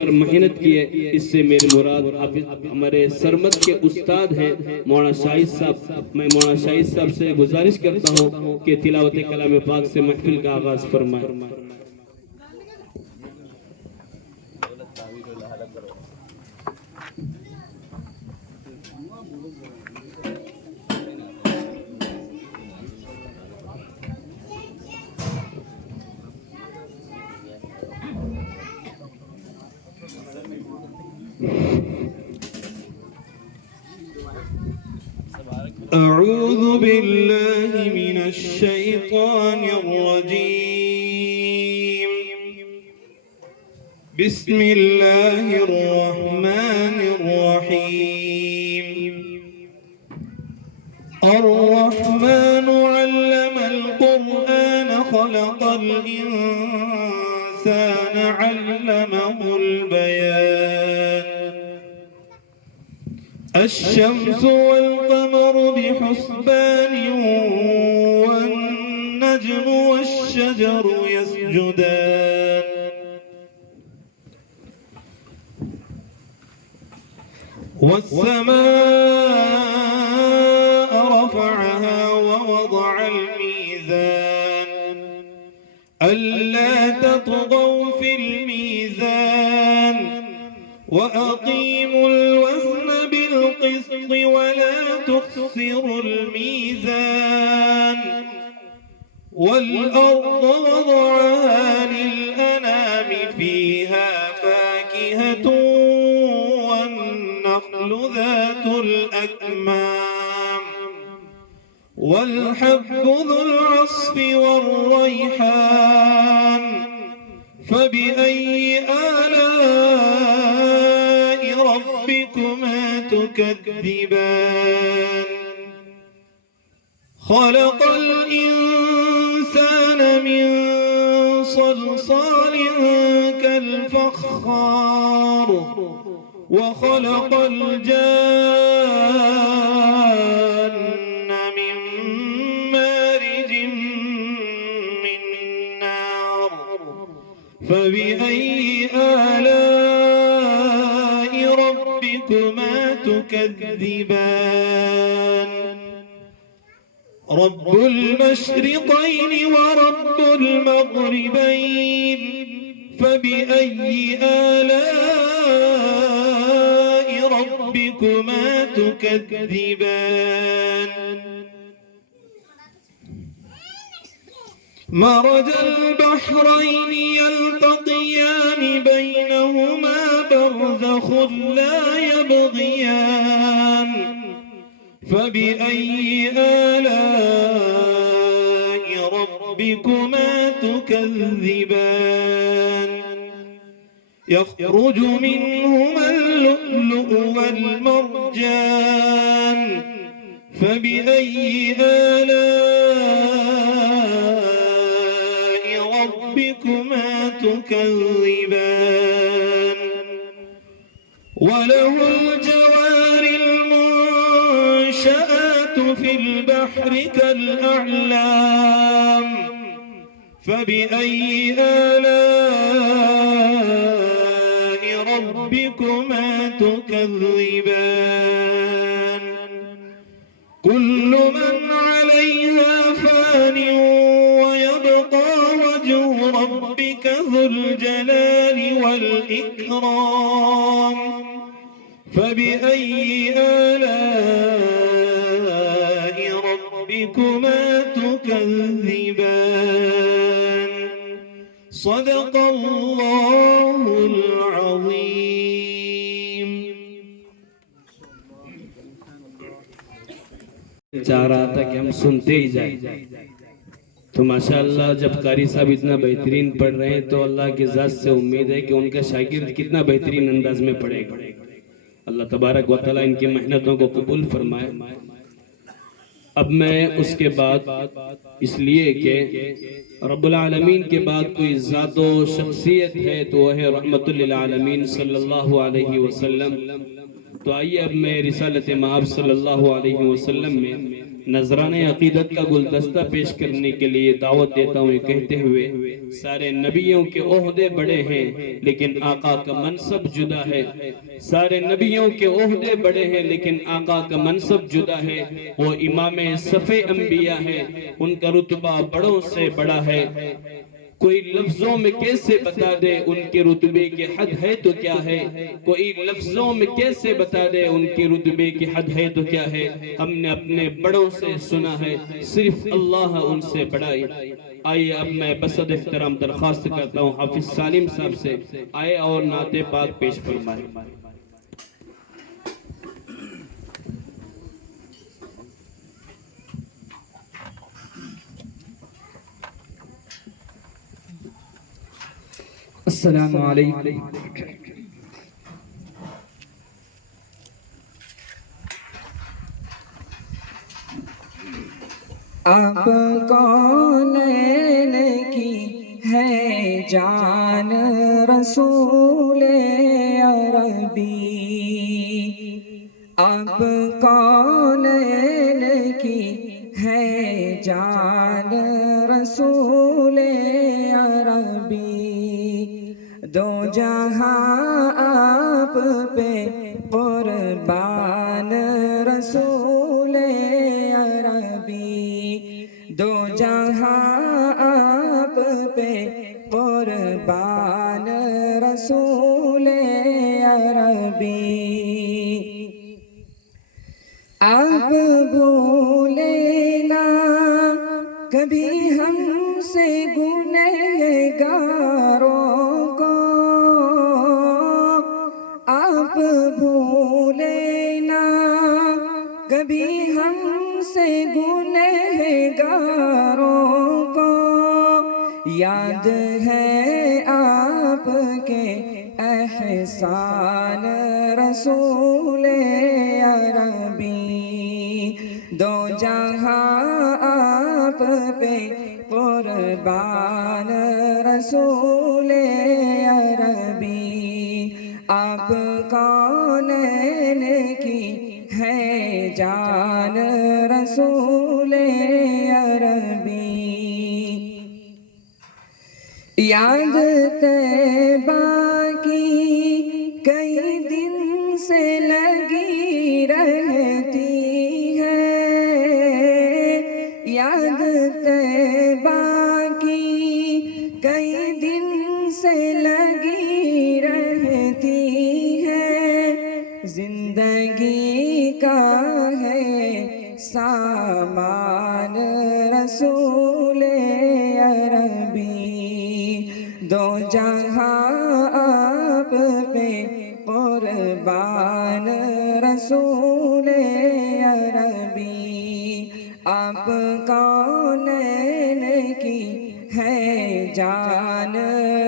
محنت کی ہے، اس سے میرے مراد ہمارے سرمد کے استاد ہیں مولانا شاہد صاحب. میں مولانا شاہد صاحب سے گزارش کرتا ہوں کہ تلاوت کلام پاک سے محفل کا آغاز فرمائیں. أعوذ بالله من الشيطان الرجيم. بسم الله الرحمن الرحيم. الرحمن علم القرآن خلق الإنسان علمه البيان. الشمس والقمر بحسبان والنجم والشجر يسجدان. والسماء رفعها ووضع الميزان ألا تطغوا في الميزان وأقيموا الوزن بالقسط ولا تخسروا الميزان. والأرض وضعها للأنام فيها فاكهة والنخل ذات الأكمام والحب ذو العصف والريحان. فبأي آلاء ربكما تكذبان. خلق الإنسان من صلصال كالفخار وخلق الجان من مارج من نار. فبأي آلاء ربكما تكذبان. رب المشرقين ورب المغربين. فبأي آلاء ربكما تكذبان. مرج البحرين يلتقيان بينهما برزخ لا يبغيان. فبأي آلاء ربكما تكذبان. يخرج منهما اللؤلؤ والمرجان. فبأي آلاء ربكما تكذبان. وله الجوار المنشآت في البحر كالأعلام. فبأي آلاء ربكما تكذبان. كل من عليها فان ويبقى وجه ربك ذو الجلال والإكرام. فبأي آلاء ربكما تكذبان. صدق الله العظيم. چاہ رہا تھا کہ ہم سنتے ہی جائیں تو ماشاءاللہ جب قاری صاحب اتنا بہترین پڑھ رہے ہیں تو اللہ کی ذات سے امید ہے کہ ان کا شاگرد کتنا بہترین انداز میں پڑھے گا. اللہ تبارک و تعالیٰ ان کی محنتوں کو قبول فرمائے. اب میں اس کے بعد اس لیے کہ رب العالمین کے بعد کوئی ذات و شخصیت ہے تو وہ ہے رحمت للعالمین صلی اللہ علیہ وسلم. تو آئیے اب میں رسالت مآب صلی اللہ علیہ وسلم میں نذرانِ عقیدت کا گلدستہ پیش کرنے کے لیے دعوت دیتا ہوں یہ کہتے ہوئے سارے نبیوں کے عہدے بڑے ہیں لیکن آقا کا منصب جدا ہے، سارے نبیوں کے عہدے بڑے ہیں لیکن آقا کا منصب جدا ہے، وہ امام صف انبیاء ہے، ان کا رتبہ بڑوں سے بڑا ہے۔ کوئی لفظوں میں کیسے بتا دے ان کے رتبے کی حد ہے تو کیا ہے، کوئی لفظوں میں کیسے بتا دے ان کے رتبے کی حد ہے تو کیا ہے، ہم نے اپنے بڑوں سے سنا ہے صرف اللہ ان سے بڑا ہے۔ آئیے اب میں بصد احترام درخواست کرتا ہوں حافظ سالم صاحب سے آئے اور نعت پاک پیش فرمائے۔ السلام علیکم۔ آپ کونین کی ہے جان رسول عربی، آپ کونین کی ہے جان رسول عربی، دو جہاں آپ پہ قربان رسول عربی، دو جہاں آپ پہ قربان رسول عربی۔ آپ بھولے نہ کبھی ہم سے گنہگاروں کو، آپ بھولے نہ کبھی ہم سے گنہگاروں کو، یاد ہے آپ کے احسان رسول عربی، دو جہاں آپ پہ قربان رسول عربی، آپ کونین کی ہے جان رسول عربی۔ یاد طیبہ کی کئی دن سے لگی رہتی ہے، یاد طیبہ کی کئی دن سے لگی رہتی ہے، زندگی کا ہے سامان رسول عربی، دو جہاں آپ پہ قربان رسول عربی، آپ کونین کی ہے جان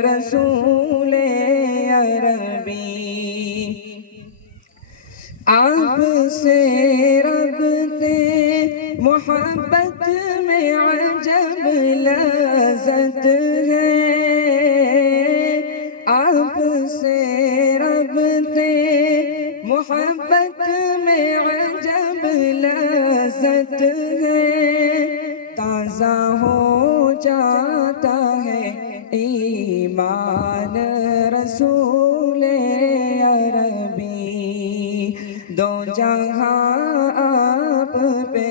رسول عربی، آپ سے ربتے محبت میں عجب لذت ہے، آپ سے ربتے محبت میں عجب لذت ہے، تازہ ہو جاتا ہے ایمان رسول عربی، دو جہاں آپ پہ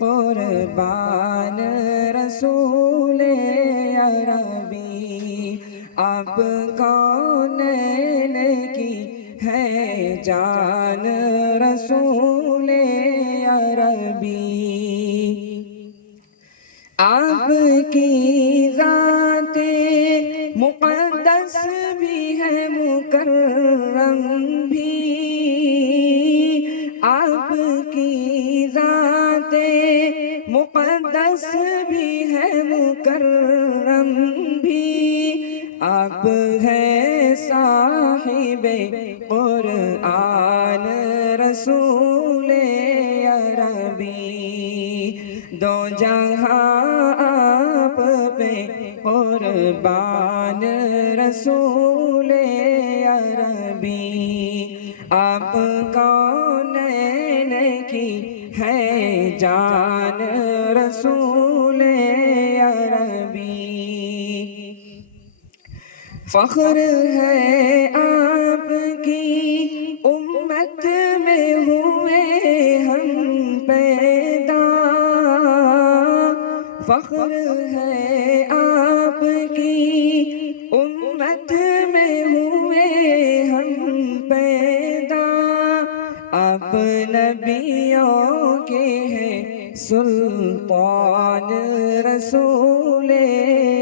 قربان رسول عربی، آپ کونین کی ہے جان رسول عربی، آپ کی ذات مقدس بھی ہے مکرم بھی، آپ کی ذات مقدس بھی ہے مکرم بھی، آپ ہے صاحب قرآن رسول عربی، دو جہاں آپ پہ قربان رسول عربی، آپ کونین کی ہے جان رسول عربی۔ فخر ہے آپ کی امت میں ہوئے ہم پیدا، فخر ہے آپ کی امت میں ہوئے ہم پیدا، آپ نبیوں کے ہیں سلطان رسول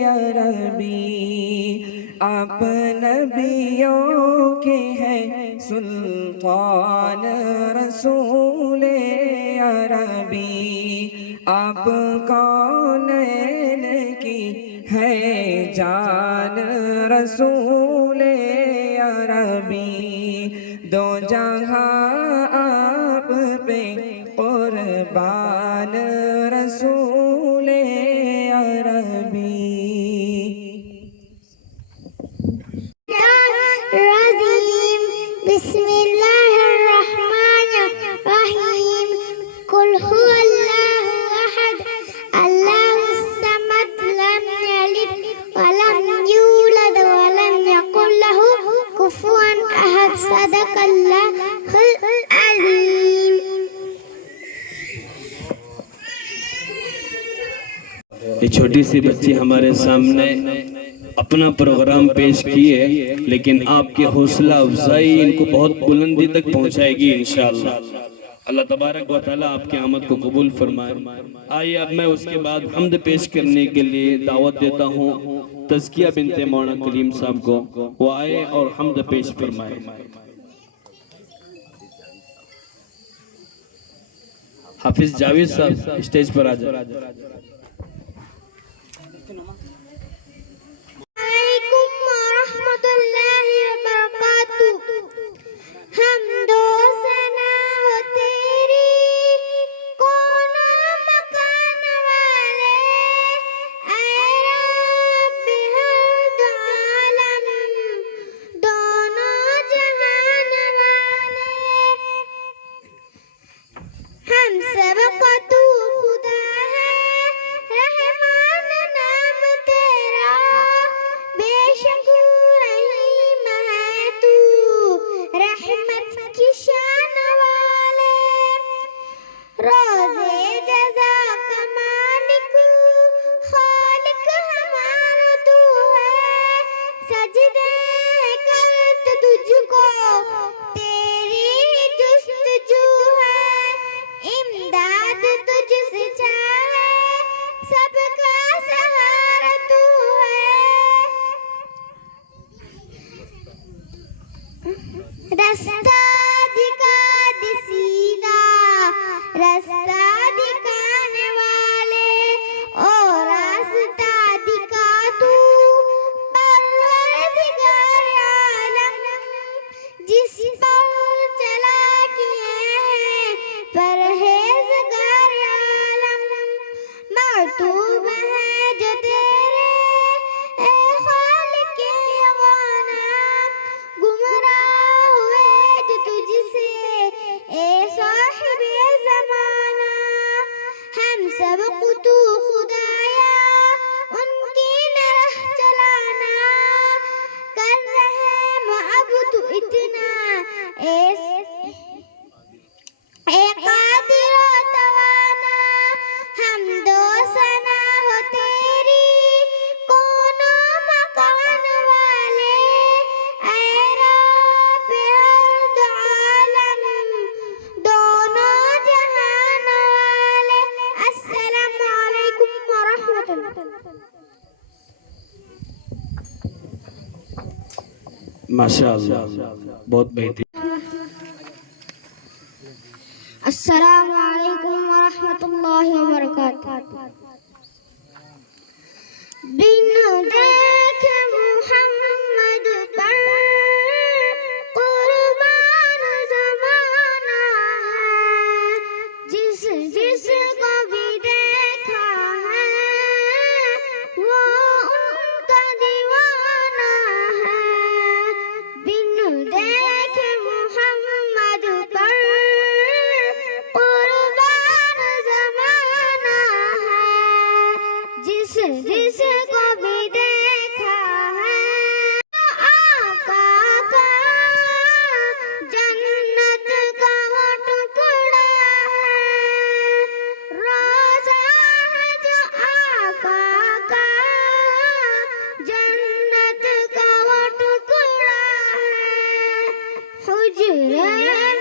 عربی، آپ نبیوں کے ہیں سلطان رسول عربی، آپ کونین کی ہے جان رسول عربی، دو جہاں آپ پہ قربان رسول عربی۔ الرجيم بسم الله الرحمن الرحيم قل هو الله أحد الله الصمد لم يلد ولم يولد ولم يكن له كفوا أحد صدق الله العظيم۔ یہ چھوٹی سی بچی ہمارے سامنے اپنا پروگرام پیش کی ہے، لیکن آپ کی حوصلہ افزائی ان کو بہت بلندی تک پہنچائے گی انشاءاللہ۔ اللہ تبارک و تعالیٰ آپ کی آمد کو قبول فرمائے۔ آئیے اب میں اس کے بعد حمد پیش کرنے کے لیے دعوت دیتا ہوں تزکیہ بنت مولانا کلیم صاحب کو، وہ آئے اور حمد پیش فرمائے۔ حافظ جاوید صاحب اسٹیج پر آ جائے۔ علیکم ورحمۃ اللہ وبرکاتہ۔ حمد و ثنا ہو تیری کون مکان والے، اے رب ہر دو عالم دونوں جہان والے، ہم سب کو تو خدا ہے رحمان نام تیرا، بے شک رحیم ہے تو رحمت کی شان والے، روزے جزا کا مالک خالق ہمارا تو ہے، سجدے کرت تجھ کو تیری جستجو ہے، امداد تجھ سے چاہے سب کا سہارا تو ہے، رستہ دکھا دے سیدھا رستہ دکھانے والے، اور راستہ دکھا تو پروردگار عالم، جس پر چلا کیے ہیں پرہیزگار عالم، مرتوب ہے جو تیرے اے خالق غنام، گمراہ ہوئے جو تجھ سے اے صاحب زمانہ، ہم سب کو تو خدایا ان کی نہ رہ چلانا، کر رحم اب تو اتنا اے قادر و توانا، حمد و ثنا ہو تیری کونوں مکان والے، اے رب ہر دو عالم دونوں جہان والے۔ السلام علیکم ورحمۃ اللہ۔ ماشاءاللہ بہت بہترین۔ السلام علیکم ورحمۃ اللہ وبرکاتہ۔ بن دیکھ محمد پر قربان زمانہ ہے، جس جس کو بھی دیکھا ہے وہ ان کا دیوانہ ہے، بن دیکھ محمد پر قربان زمانہ ہے، جس جس کو بھی دیکھا حجرے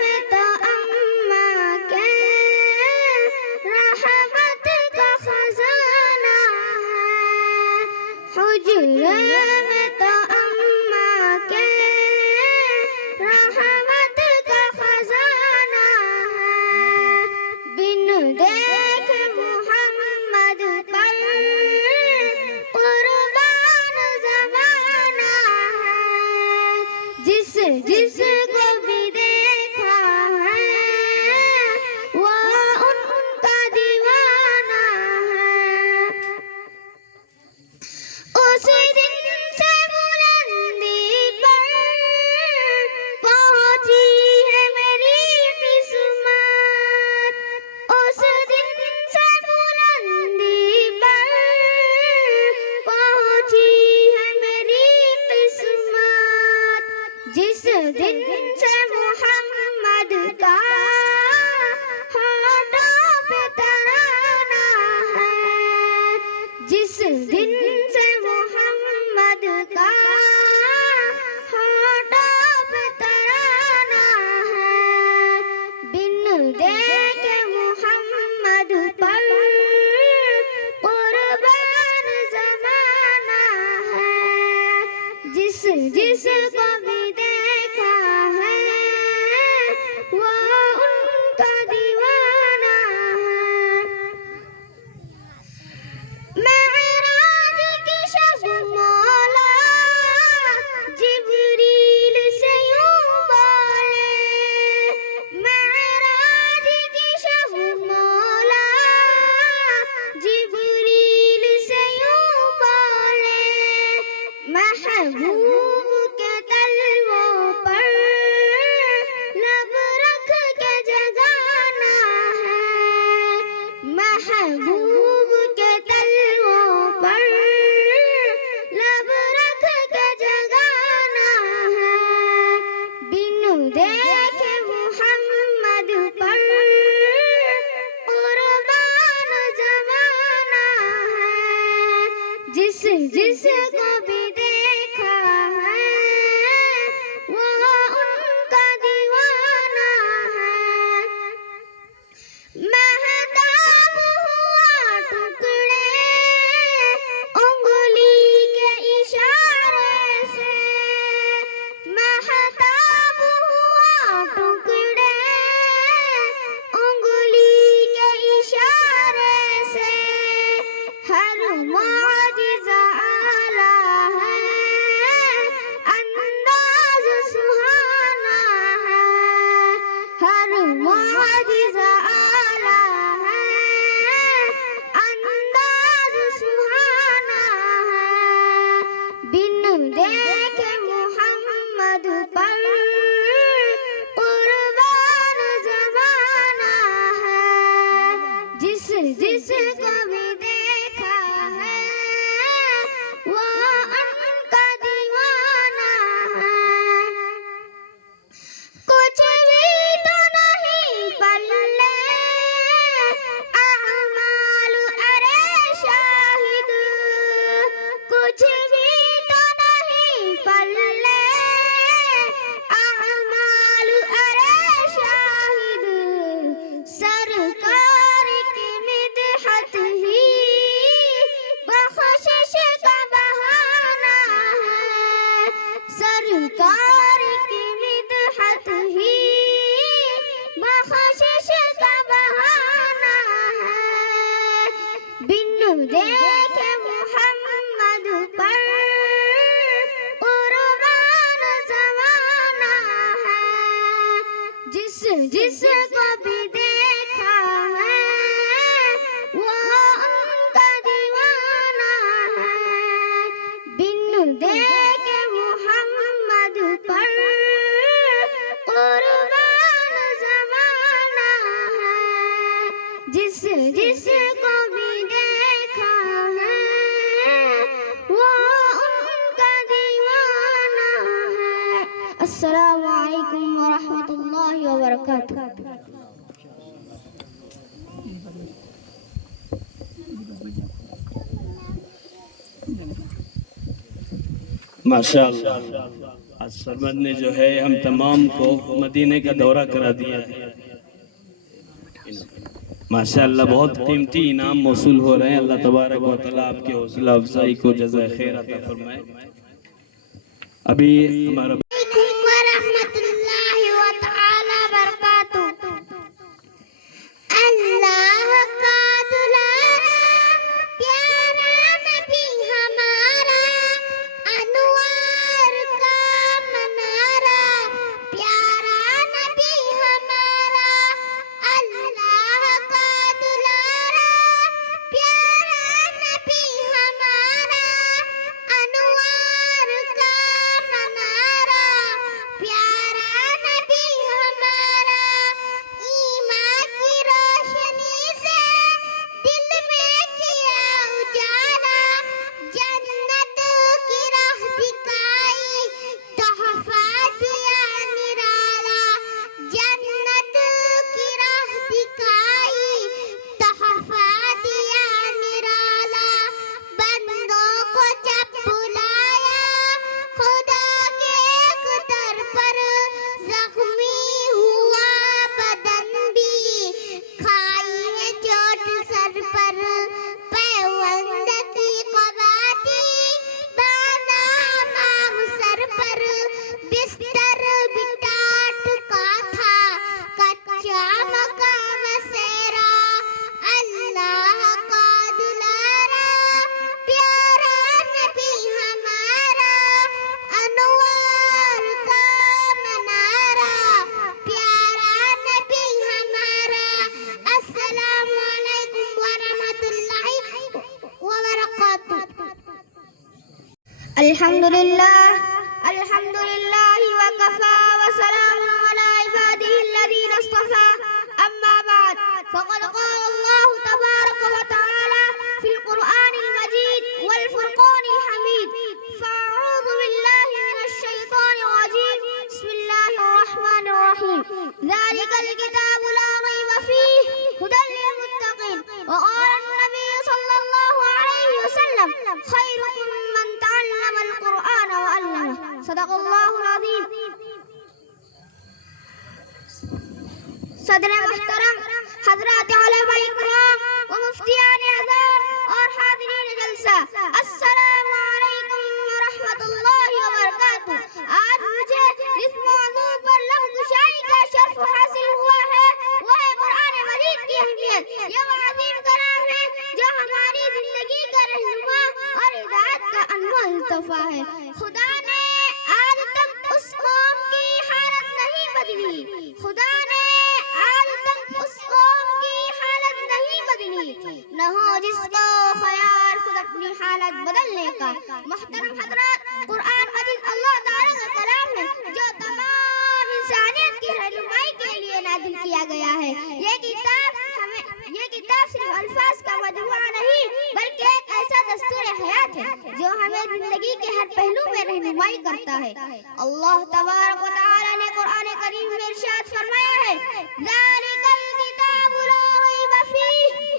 میں تو اماں کے رحمت کا خزانہ ہے، حجرے میں تو اماں کے رحمت کا خزانہ ہے، بن دیکھ محمد پر قربان زمانہ ہے، جس جس کو بھی دیکھا ہے وہ ان کا دیوانہ ہے، اس دن سے بلندی پر پہنچی ہے میری قسمت، اس دن سے بلندی پر پہنچی ہے میری قسمت، جس دن سے محمد کا ہونٹوں پہ ترانہ ہے، جس دن سے محمد کا ہونٹوں پہ ترانہ ہے، بن دیکھ محمد پر قربان زمانہ ہے، جس جس کو بھی دیکھا ہے وہ ان کا دیوانہ ہے، معراج کی شب مولا جبریل سے یوں بولے، معراج کی شب مولا جبریل سے یوں بولے، محبوب کے تلووں پر لب رکھ کے جگانا ہے، محبوب کے تلووں پر لب رکھ کے جگانا ہے، بن دیکھ محمد پر قربان زمانہ ہے، جس جس کو بھی دیکھا ہے وہ ان کا دیوانہ ہے، مہتاب ہوا ٹکڑے انگلی کے اشارے سے، مہتاب ہوا ٹکڑے انگلی کے اشارے سے، ہر معجزہ اعلیٰ ہے، انداز سہانا ہے، ہر معجزہ اعلیٰ ہے، انداز سہانا ہے، بن دیکھ محمد پر قربان زمانہ ہے، جس جس کو بھی دیکھا ہے وہ ان کا دیوانہ ہے، کچھ بھی تو نہیں پلے اعمال ارے شاہد، کچھ بھی تو نہیں پلے اعمال ارے شاہد، سرکار کی مدحت ہی بخشش کا بہانہ ہے، سرکار کی مدحت ہی بخشش کا بہانہ ہے، بن دیکھ محمد پر قربان زمانہ ہے، جس جس کو بھی دیکھا ہے وہ ان کا دیوانہ ہے، بن دیکھ محمد پر قربان زمانہ ہے، جس جس کو بھی دیکھا ہے وہ ان کا دیوانہ ہے۔ السلام علیکم ورحمۃ اللہ وبرکاتہ۔ ماشاء اللہ آج سرور نے جو ہے ہم تمام کو مدینے کا دورہ کرا دیا ہے. ماشاءاللہ بہت قیمتی انعام موصول ہو رہے ہیں. اللہ تبارک و تعالیٰ آپ کے حوصلہ افزائی کو جزائے خیر عطا فرمائے. ابھی ہمارا ورحمۃ اللہ تعالی وبرکاتہ. اللہ کا دلارا پیارا نبی ہمارا انوار کا منارا پیارا نبی ہمارا. اللہ کا دلارا پیارا نبی ہمارا انوار کا منارا پیارا نبی ہمارا. ایمان کی روشنی سے دل میں کیا اجالا جنت کی راہ دکھائی تحفہ دیا نرالا. جنت کی راہ دکھائی تحفہ دیا نرالا. بندوں کو جب بلایا خدا کے در پر زخمی ہوا بدن بھی کھائی ہے چوٹ سر پر. پیوند کی قباتی بانا امام سر پر بستر بٹاٹ کا تھا کچا مقام سیرا. اللہ کا دلارا پیارا نبی ہمارا انوار کا منارا پیارا نبی ہمارا. السلام علیکم ورحمۃ اللہ وبرکاتہ. الحمد للہ وکفى وسلام على عباده الذين اصطفى. اما بعد فقد قال الله تبارك وتعالى في القرآن المجيد والفرقان الحميد. فأعوذ بالله من الشيطان الرجيم. بسم الله الرحمن الرحيم. ذلك الكتاب لا ريب فيه هدى للمتقين. وقال النبي صلى الله عليه وسلم خيركم من تعلم القرآن وعلمه. صدق الله العظيم. صدر محترم حضرات علماء اکرام و مفتیان اعظام اور حاضرین جلسہ، السلام علیکم ورحمۃ اللہ وبرکاتہ. آج مجھے جس موضوع پر لمحگشائی کا شرف حاصل ہوا ہے وہ ہے قرآن مجید کی اہمیت. یہ وہ عظیم کلام ہے جو ہماری زندگی کا رہنما اور ہدایت کا انمول تحفہ ہے. خدا نے آج تک اس قوم کی حالت نہیں بدلی. خدا نے آج تک اس قوم کی حالت نہیں بدلی. نہ ہو جس کو خیال خود اپنی حالت بدلنے کا. محترم حضرات، قرآن مجید اللہ تعالیٰ کا کلام ہے جو تمام انسانیت کی رہنمائی کے لیے نازل کیا گیا ہے. یہ کتاب صرف الفاظ کا مجموعہ نہیں بلکہ ایک ایسا دستور حیات ہے جو ہمیں زندگی کے ہر پہلو میں رہنمائی کرتا ہے. اللہ تبارک و تعالیٰ نے قرآن کریم میں ارشاد فرمایا ہے ذالک الکتاب لا ریب فیہ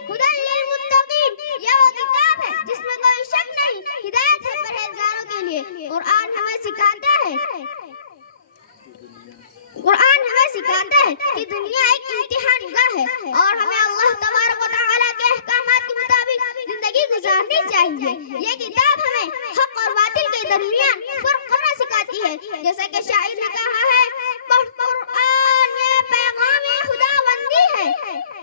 ھدی للمتقین. یہ وہ کتاب ہے جس میں کوئی شک نہیں، ہدایت ہے پرہیزگاروں کے لیے. قرآن ہمیں سکھاتا ہے کہ دنیا ایک امتحان گاہ ہے اور ہمیں اللہ تبارک و تعالیٰ کے احکامات کے مطابق زندگی گزارنی چاہیے. یہ کتاب ہمیں حق اور باطل کے درمیان فرق کرنا سکھاتی ہے. جیسا کہ شاعر نے کہا ہے پڑھ قرآن یہ پیغام خداوندی ہے.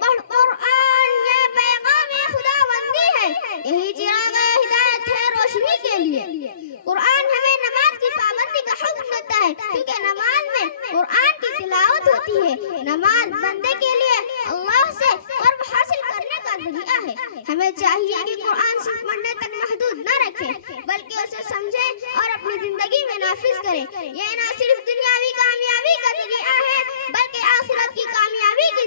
پڑھ قرآن یہ پیغام خداوندی ہے. یہی چراغ ہدایت ہے روشنی کے لیے. قرآن ہمیں نماز کی پابندی کا حکم دیتا ہے کیونکہ نماز میں قرآن کی تلاوت ہوتی ہے. نماز بندے کے لیے اللہ سے قرب حاصل کرنے کا ذریعہ ہے. ہمیں چاہیے کہ قرآن صرف پڑھنے تک محدود نہ رکھیں بلکہ اسے سمجھیں اور اپنی زندگی میں نافذ کریں. یہ نہ صرف دنیاوی کامیابی کا ذریعہ ہے بلکہ آخرت کی کامیابی کی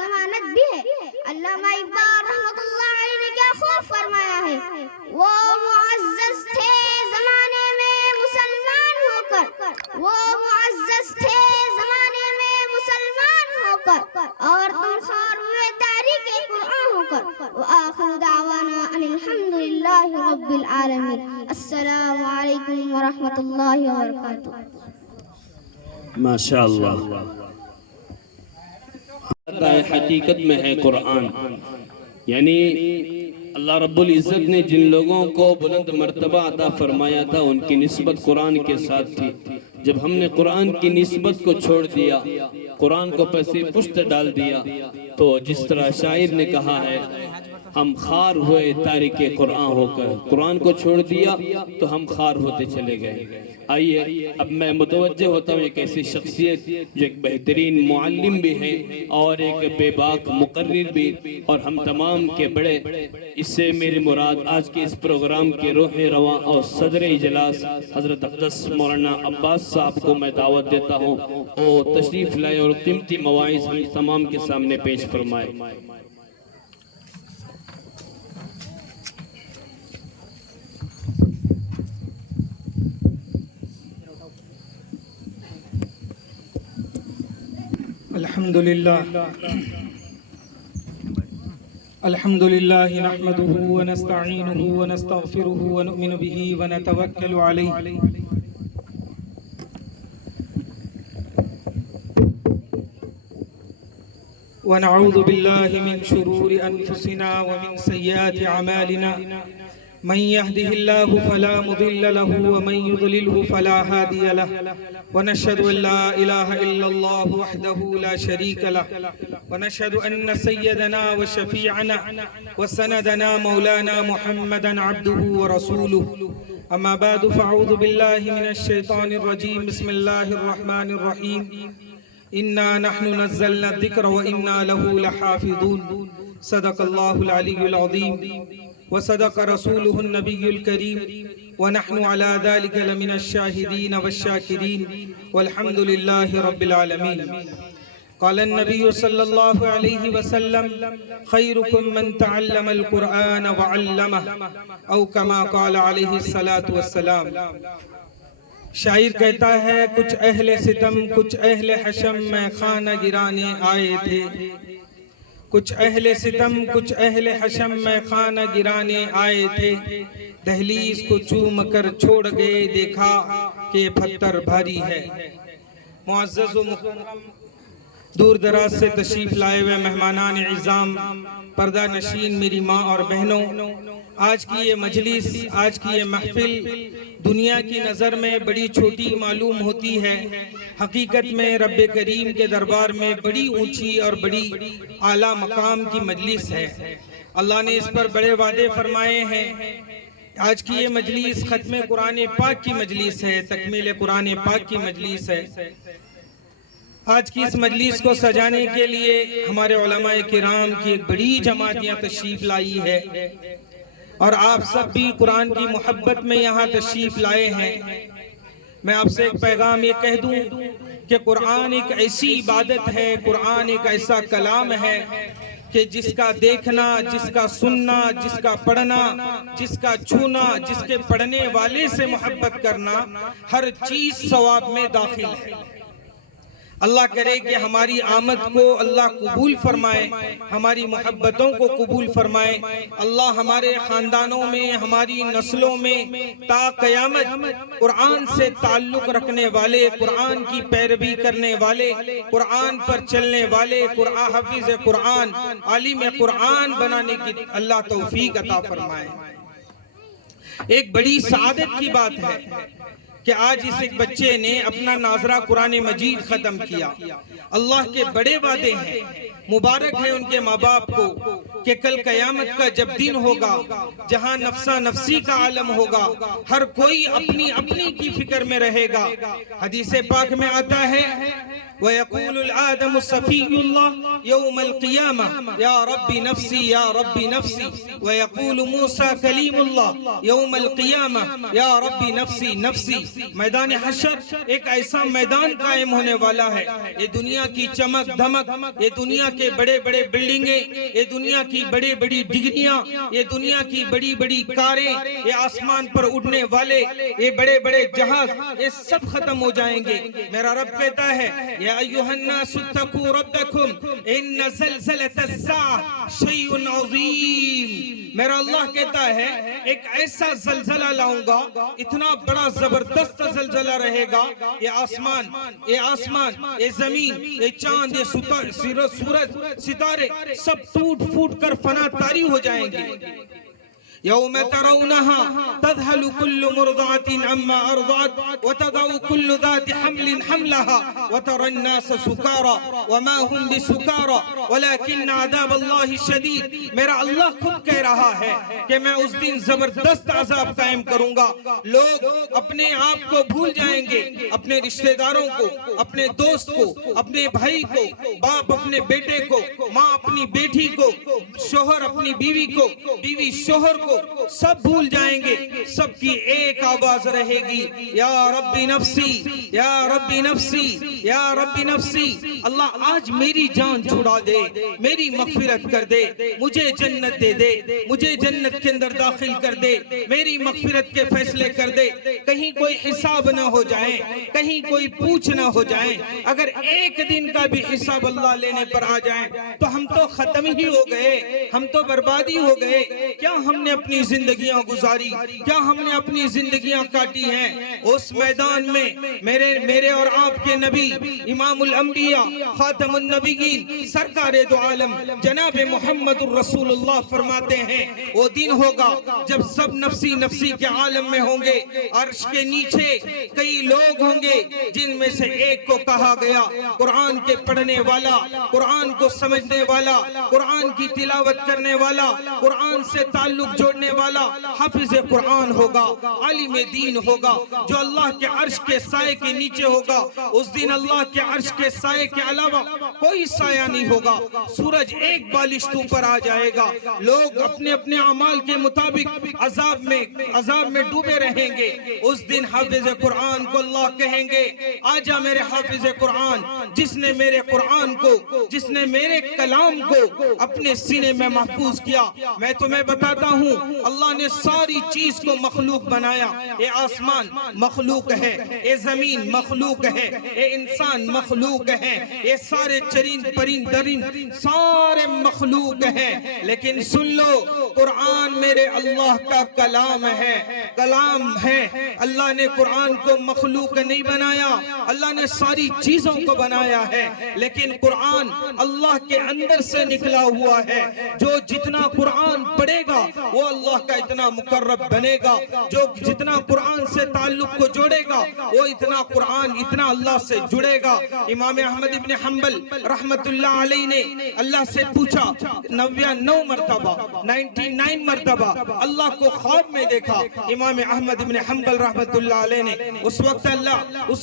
ضمانت بھی ہے. علامہ اقبال رحمۃ اللہ علیہ نے کیا خوب فرمایا ہے، وہ معزز تھے زمانے میں مسلمان ہو کر، وہ معزز تھے زمانے میں مسلمان ہو کر، اور تم خوار ہوئے تاریخ قرآن ہو کر. وآخر دعوانا ان الحمدللہ رب العالمین. السلام علیکم ورحمۃ اللہ وبرکاتہ. ماشاءاللہ حقیقت میں ہے قرآن، یعنی اللہ رب العزت نے جن لوگوں کو بلند مرتبہ عطا فرمایا تھا ان کی نسبت قرآن کے ساتھ تھی۔ جب ہم نے قرآن کی نسبت کو چھوڑ دیا، قرآن کو پسے پشت ڈال دیا، تو جس طرح شاعر نے کہا ہے ہم خار ہوئے تارک قرآن ہو کر، قرآن کو چھوڑ دیا تو ہم خار ہوتے چلے گئے۔ آئیے اب میں متوجہ ہوتا ہوں ایک ایسی شخصیت جو ایک بہترین معلم بھی ہے اور ایک بے باک مقرر بھی، اور ہم تمام کے بڑے، اس سے میری مراد آج کے اس پروگرام کے روح رواں اور صدر اجلاس حضرت اقدس مولانا عباس صاحب کو میں دعوت دیتا ہوں اور تشریف لائے اور قیمتی مواعظ ہم تمام کے سامنے پیش فرمائے۔ الحمد لله نحمده ونستعينه ونستغفره ونؤمن به ونتوكل عليه ونعوذ بالله من شرور أنفسنا ومن سيئات أعمالنا، من يهده الله فلا مضل له ومن يضلله فلا هادي له، ونشهد أن لا إله إلا الله وحده لا شريك له، ونشهد أن سيدنا وشفيعنا وسندنا مولانا محمدا عبده ورسوله، أما بعد فأعوذ بالله من الشيطان الرجيم، بسم الله الرحمن الرحيم، إنا نحن نزلنا الذكر وإنا له لحافظون، صدق الله العلي العظيم وصدق رسوله النبي الكريم، ونحن على ذلك لمن الشاهدين والشاكرين، والحمد لله رب العالمين۔ قال النبي صلى الله عليه وسلم خيركم من تعلم القرآن وعلمه، أو كما قال عليه الصلاة والسلام۔ شاعر کہتا ہے کچھ اہل ستم کچھ اہل حشم میں خانہ گرانے آئے تھے، کچھ اہل ستم کچھ اہل حشم میں خانہ گرانے آئے تھے، دہلیز کو چوم کر چھوڑ گئے، دیکھا کہ پتھر بھاری ہے۔ معزز و مکرم دور دراز سے تشریف لائے ہوئے مہمانان اعظام، پردہ نشین میری ماں اور بہنوں، آج کی یہ مجلس، آج کی یہ محفل دنیا کی نظر میں بڑی چھوٹی معلوم ہوتی ہے، حقیقت میں رب کریم کے دربار میں بڑی اونچی اور بڑی اعلیٰ مقام کی مجلس ہے۔ اللہ نے اس پر بڑے وعدے فرمائے ہیں۔ آج کی یہ مجلس ختم قرآن پاک کی مجلس ہے، تکمیل قرآن پاک کی مجلس ہے۔ آج کی اس مجلس کو سجانے کے لیے ہمارے علماء کرام کی ایک بڑی جماعت یہاں تشریف لائی ہے، اور آپ سب بھی قرآن کی محبت میں یہاں تشریف لائے ہیں۔ میں آپ سے ایک پیغام یہ کہہ دوں کہ قرآن ایک ایسی عبادت ہے، قرآن ایک ایسا کلام ہے کہ جس کا دیکھنا، جس کا سننا، جس کا پڑھنا، جس کا چھونا، جس کے پڑھنے والے سے محبت کرنا، ہر چیز ثواب میں داخل ہے۔ اللہ کرے کہ ہماری آمد کو اللہ قبول فرمائے، ہماری محبتوں کو قبول فرمائے۔ اللہ ہمارے خاندانوں میں، ہماری نسلوں میں تا قیامت قرآن سے تعلق رکھنے والے، قرآن کی پیروی کرنے والے، قرآن پر چلنے والے، قرآن حافظ قرآن، عالم قرآن بنانے کی اللہ توفیق عطا فرمائے۔ ایک بڑی سعادت کی بات ہے کہ آج اس ایک بچے نے اپنا ناظرہ قرآن مجید ختم کیا۔ اللہ کے بڑے وعدے ہیں، مبارک ہے ان کے ماں باپ کو کہ کل قیامت کا جب دن ہوگا، جہاں نفسا نفسی کا عالم ہوگا، ہر کوئی اپنی اپنی کی فکر میں رہے گا۔ حدیث پاک میں آتا ہے وَيَقُولُ الْآدَمُ صَفِيُّ اللَّهِ يَوْمَ الْقِيَامَةِ يَا رَبِّ نَفْسِي يَا رَبِّ نَفْسِي وَيَقُولُ مُوسَى كَلِيمُ اللَّهِ يَوْمَ الْقِيَامَةِ يَا رَبِّ نَفْسِي نَفْسِي۔ میدان حشر ایک ایسا میدان قائم ہونے والا ہے، یہ دنیا کی چمک دھمک، یہ دنیا کے بڑے بڑے بلڈنگیں، یہ دنیا کی بڑی بڑی ڈگریاں، یہ دنیا کی بڑی بڑی کاریں، یہ آسمان پر اڑنے والے، یہ بڑے بڑے جہاز، یہ سب ختم ہو جائیں گے۔ میرا رب کہتا ہے یا ایھا الناس اتقوا ربکم ان زلزلۃ الساعہ شیء عظیم. میرا اللہ کہتا ہے ایک ایسا زلزلہ لاؤں گا، اتنا بڑا زبردست زلزلہ رہے گا، یہ آسمان، یہ زمین، یہ چاند، یہ سورج، ستارے سب ٹوٹ پھوٹ کر فنا طاری ہو جائیں گے. یوم ترونها تذهل كل مرضعة عما ارضعت وتضع كل ذات حمل حملها وترى الناس سكارى وما هم بسكارى ولكن عذاب الله شديد. میرا اللہ خود کہہ رہا ہے کہ میں اس دن زبردست عذاب قائم کروں گا. لوگ اپنے آپ کو بھول جائیں گے، اپنے رشتہ داروں کو، اپنے دوست کو، اپنے بھائی کو، باپ اپنے بیٹے کو، ماں اپنی بیٹی کو، شوہر اپنی بیوی کو، بیوی شوہر کو، سب بھول جائیں گے. سب کی ایک آواز رہے گی، یا ربی نفسی، یا ربی نفسی، یا ربی نفسی. اللہ آج میری جان چھڑا دے، میری مغفرت کر دے، مجھے جنت دے دے، مجھے جنت کے اندر داخل کر دے، میری مغفرت کے فیصلے کر دے. کہیں کوئی حساب نہ ہو جائے، کہیں کوئی پوچھ نہ ہو جائے. اگر ایک دن کا بھی حساب اللہ لینے پر آ جائیں تو ہم تو ختم ہی ہو گئے، ہم تو بربادی ہو گئے. کیا ہم نے اپنی زندگیاں گزاری، کیا ہم نے اپنی زندگیاں کاٹی ہیں؟ اس میدان میں میرے اور آپ کے نبی، امام الانبیاء، خاتم النبیین، سرکار دو عالم جناب محمد الرسول اللہ فرماتے ہیں وہ دن ہوگا جب سب نفسی نفسی کے عالم میں ہوں گے. عرش کے نیچے کئی لوگ ہوں گے جن میں سے ایک کو کہا گیا قرآن کے پڑھنے والا، قرآن کو سمجھنے والا، قرآن کی تلاوت کرنے والا، قرآن سے تعلق جوڑنے والا حافظ قرآن ہوگا، عالم دین ہوگا، جو اللہ کے عرش کے سائے کے نیچے ہوگا. اس دن اللہ کے عرش کے سائے کے علاوہ کوئی سایہ نہیں ہوگا. سورج ایک بالشت اوپر آ جائے گا. لوگ اپنے اپنے اعمال کے مطابق عذاب میں ڈوبے رہیں گے. اس دن حافظ قرآن کو اللہ کہیں گے آجا میرے حافظ قرآن، جس نے میرے قرآن کو، جس نے میرے کلام کو اپنے سینے میں محفوظ کیا. میں تمہیں بتاتا ہوں اللہ نے ساری چیز کو مخلوق بنایا. یہ آسمان مخلوق ہے، یہ زمین مخلوق ہے، یہ انسان مخلوق ہے، یہ سارے چرند پرند درند سارے مخلوق ہیں. لیکن سن لو، قرآن میرے اللہ کا کلام ہے، کلام ہے. اللہ نے قرآن کو مخلوق نہیں بنایا، اللہ نے ساری چیزوں کو بنایا ہے. لیکن قرآن اللہ کے اندر سے نکلا ہوا ہے. جو جتنا قرآن پڑھے گا وہ اللہ کا اتنا مقرب بنے گا. جو جتنا قرآن سے تعلق کو جوڑے گا وہ اتنا قرآن اتنا اللہ سے جڑے گا. امام احمد ابن حنبل رحمت اللہ علیہ نے اللہ سے پوچھا 99 مرتبہ 99 مرتبہ اللہ کو خواب میں دیکھا. امام احمد ابن حنبل رحمت اللہ علیہ نے اس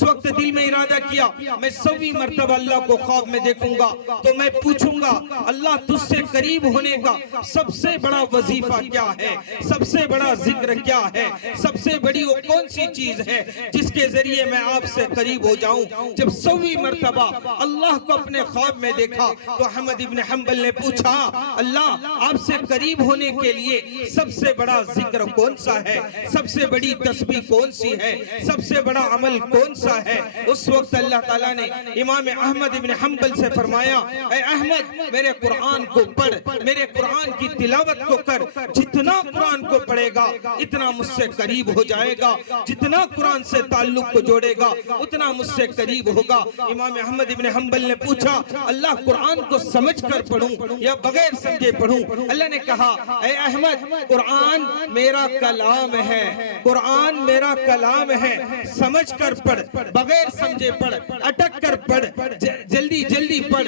وقت دل میں ارادہ کیا میں 100ویں مرتبہ اللہ کو خواب میں دیکھوں گا تو میں پوچھوں گا اللہ تجھ سے قریب ہونے کا سب سے بڑا وظیفہ کیا ہے، سب سے بڑا ذکر کیا ہے، سب سے بڑی وہ کون سی چیز ہے جس کے ذریعے میں آپ سے قریب ہو جاؤں. جب 100ویں مرتبہ اللہ کو اپنے خواب میں دیکھا تو احمد ابن حنبل نے پوچھا اللہ آپ سے قریب ہونے کے لیے سب سے بڑا ذکر کون سا ہے، سب سے بڑی تسبیح کون سی ہے، سب سے بڑا عمل کون سا ہے؟ اس وقت اللہ تعالیٰ نے امام احمد ابن حنبل سے فرمایا اے احمد میرے قرآن کو پڑھ، میرے قرآن کی تلاوت کو کر. جتنا قرآن کو پڑھے گا اتنا مجھ سے قریب ہو جائے گا، جتنا قرآن سے تعلق کو جوڑے گا اتنا مجھ سے قریب ہوگا. امام احمد ابن حنبل نے پوچھا اللہ قرآن کو سمجھ کر پڑھوں یا بغیر سمجھے پڑھوں؟ اللہ نے کہا اے احمد قرآن میرا کلام ہے، قرآن میرا کلام ہے، سمجھ کر پڑھ، بغیر سمجھے پڑھ، اٹک کر پڑھ، جلدی جلدی پڑھ.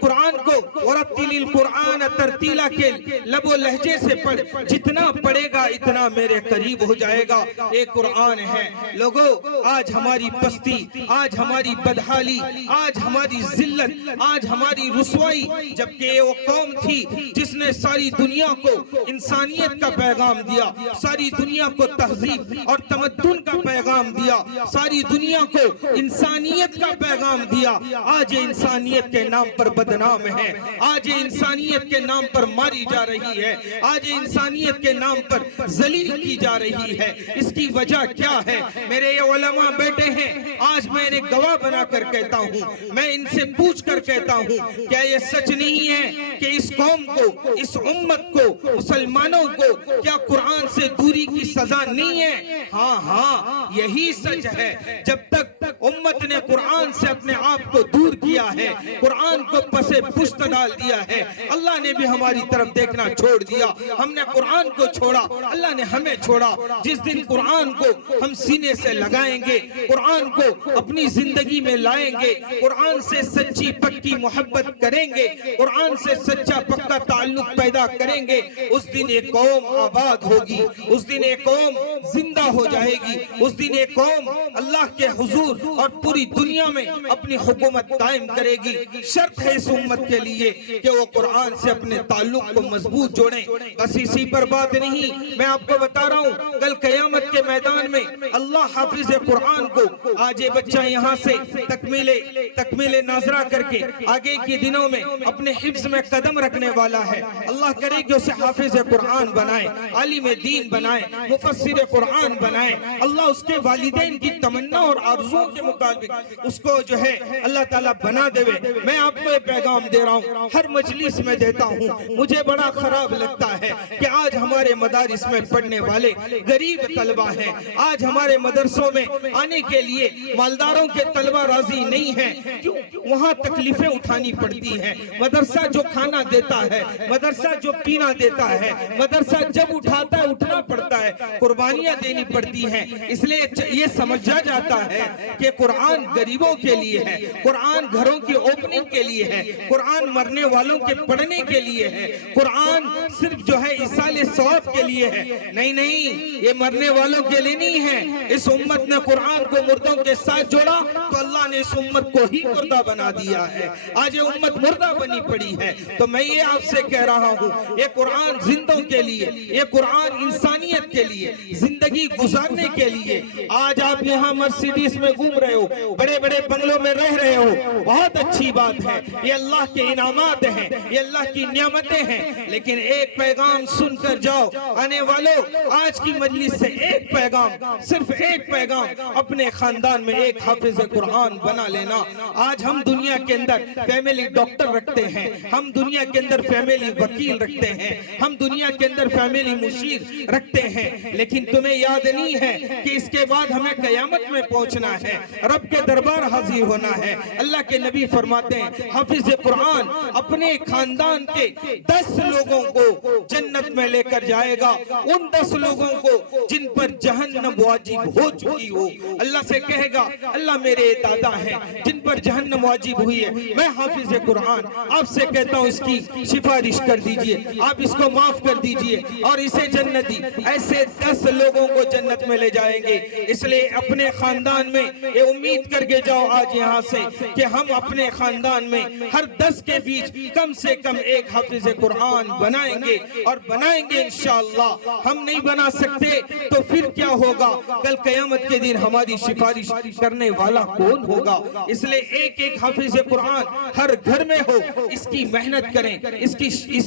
قرآن کو ورتل القرآن ترتیلا کے لب و لہجے سے پڑھ. جتنا پڑھے گا اتنا میرے قریب ہو جائے گا. ایک قرآن ہے. لوگوں آج ہماری پستی، آج ہماری بدحالی، آج ہماری ذلت، آج ہماری رسوائی، جبکہ وہ قوم تھی جس نے ساری دنیا کو انسانیت کا پیغام دیا، ساری دنیا کو تہذیب اور تمدن کا پیغام دیا، ساری دنیا کو انسانیت کا پیغام دیا. آج یہ انسانیت کے نام پر بدنام ہے، آج یہ انسانیت کے نام پر ماری جا رہی ہے، آج انسانیت کے نام پر ذلیل کی جا رہی ہے، اس کی وجہ کیا ہے؟ میرے یہ علماء بیٹے ہیں، آج میں انہیں گواہ بنا کر کہتا ہوں، میں ان سے پوچھ کر کہتا ہوں، کیا یہ سچ نہیں ہے کہ اس قوم کو، اس امت کو، مسلمانوں کو کیا قرآن سے دوری کی سزا نہیں ہے؟ ہاں یہی سچ ہے۔ جب تک امت نے قرآن سے اپنے آپ کو دور کیا ہے، قرآن کو پسے پشت ڈال دیا ہے، اللہ نے بھی ہماری طرف دیکھنا چھوڑ دیا، ہم نے قرآن کو چھوڑا، اللہ نے ہمیں چھوڑا۔ جس دن قرآن کو ہم سینے سے لگائیں گے، قرآن کو اپنی زندگی میں لائیں گے، قرآن سے سچی پکی محبت کریں گے، قرآن سے سچا پکا تعلق پیدا کریں گے، اس دن ایک قوم آباد ہوگی، اس دن ایک قوم زندہ ہو جائے گی، اس دن ایک قوم اللہ کے حضور اور پوری دنیا میں اپنی حکومت قائم کرے گی۔ شرط ہے اس امت کے لیے کہ وہ قرآن سے اپنے تعلق کو مضبوط جوڑیں۔ بس اسی پر بات نہیں، میں آپ کو بتا رہا ہوں، کل قیامت کے میدان میں اللہ حافظ قرآن کو، آج یہ بچہ یہاں سے تکمیل ناظرہ کر کے آگے کے دنوں میں اپنے حفظ میں قدم رکھنے والا ہے، اللہ کرے کہ اسے حافظ قرآن بنائے، عالم دین بنائے، مفسر قرآن بنائے، اللہ اس کے والدین کی تمنا اور آرزوؤں کے مطابق اس کو جو ہے اللہ تعالیٰ بنا دے۔ میں آپ کو ایک پیغام دے رہا ہوں، ہر مجلس میں دیتا ہوں، مجھے بڑا خراب لگتا ہے کہ آج ہمارے مدارس میں پڑھنے والے غریب طلبہ ہیں، آج ہمارے مدرسوں میں آنے کے لیے مالداروں کے طلبہ راضی نہیں ہیں، کیوں؟ وہاں تکلیفیں اٹھانی پڑتی ہیں، مدرسہ جو کھانا دیتا ہے، مدرسہ جو پینا دیتا ہے، مدرسہ جب اٹھاتا ہے اٹھنا پڑتا ہے، قربانیاں دینی پڑتی ہیں، اس لیے یہ سمجھا جاتا ہے کہ قرآن غریبوں کے لیے ہے، قرآن گھروں کی اوپننگ کے لیے ہے، قرآن مرنے والوں کے پڑھنے کے لیے ہے، قرآن صرف جو ہے ایصال ثواب کے لیے ہے۔ نہیں، یہ مرنے والوں کے لیے نہیں ہے۔ اس امت نے قرآن کو مردوں کے ساتھ جوڑا تو اللہ نے اس امت کو ہی مردہ بنا دیا ہے، آج یہ امت مردہ بنی پڑی ہے۔ تو میں یہ آپ سے کہہ رہا ہوں، یہ قرآن زندوں کے لیے، یہ قرآن انسانیت کے لیے، زندگی گزارنے کے لیے۔ آج آپ یہاں مرسیڈیز میں گھوم رہے ہو، بڑے بڑے بنگلوں میں رہ رہے ہو، بہت اچھی بات ہے، یہ اللہ کے انعامات ہیں، یہ اللہ کی نعمتیں ہیں، لیکن ایک پیغام سن کر جاؤ آنے والوں، آج کی مجلس سے ایک پیغام، صرف ایک پیغام، اپنے خاندان میں ایک حافظ قرآن بنا لینا۔ آج ہم دنیا کے اندر فیملی ڈاکٹر رکھتے ہیں، ہم دنیا کے اندر فیملی وکیل رکھتے ہیں، ہم دنیا کے اندر فیملی مشیر رکھتے ہیں، لیکن تمہیں یاد نہیں ہے کہ اس کے بعد ہمیں قیامت میں پہنچنا ہے، رب کے دربار حاضر ہونا ہے۔ اللہ کے نبی فرماتے ہیں حافظ قرآن اپنے خاندان کے 10 لوگوں کو جنت میں لے کر جائے گا، ان 10 لوگوں کو جن پر جہنم واجب ہو چکی ہو۔ اللہ سے کہے گا اللہ میرے دادا ہیں جن پر جہنم واجب ہوئی ہے، میں حافظ قرآن آپ سے کہتا ہوں اس کی سفارش کر دیجئے، آپ اس کو معاف کر دیجئے اور اسے جنتی، ایسے 10 لوگوں کو جنت میں لے جائیں گے۔ اس لیے اپنے خاندان میں یہ امید کر کے جاؤ آج یہاں سے کہ ہم اپنے خاندان میں ہر 10 کے بیچ کم سے کم ایک حافظ قرآن بنائیں گے، اور بنائیں گے انشاءاللہ۔ ہم نہیں بنا سکتے تو پھر کیا ہوگا؟ کل قیامت کے دن ہماری سفارش کرنے والا کون ہوگا؟ اس لیے ایک ایک حافظ قرآن ہر گھر میں ہو، اس کی محنت کریں، اس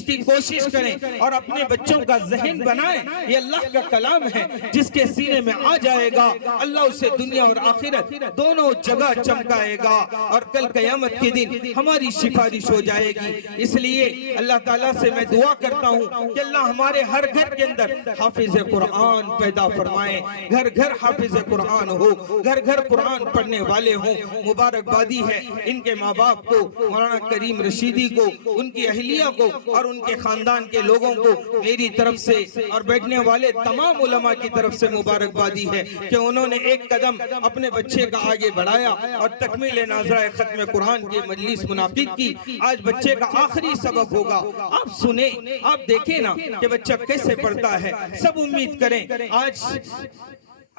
کی کوشش کریں اور اپنے بچوں کا ذہن بنائیں۔ یہ اللہ کا کلام ہے، جس کے سینے میں آ جائے گا اللہ اسے دنیا اور آخرت دونوں جگہ چمکائے گا، اور کل قیامت کے دن ہماری سفارش ہو جائے گی۔ اس لیے اللہ تعالیٰ سے میں دعا کرتا ہوں کہ اللہ ہمارے ہر گھر کے اندر حافظ قرآن پیدا فرمائے، گھر گھر حافظ قرآن ہو، گھر گھر قرآن پڑھنے والے ہوں۔ مبارکبادی ہے ان کے ماں باپ کو، مولانا کریم رشیدی کو، ان کی اہلیہ کو اور ان کے خاندان کے لوگوں کو میری طرف سے اور بیٹھنے والے تمام علماء کی طرف سے مبارکبادی ہے کہ انہوں نے ایک قدم اپنے بچے کا آگے بڑھایا اور تکمیل ناظرہ ختم قرآن کی مجلس منعقد کی۔ آج بچے کا آخری سبق ہوگا، آپ سنیں، آپ دیکھیں نا کہ بچہ کیسے پڑھتا ہے۔ سب امید کریں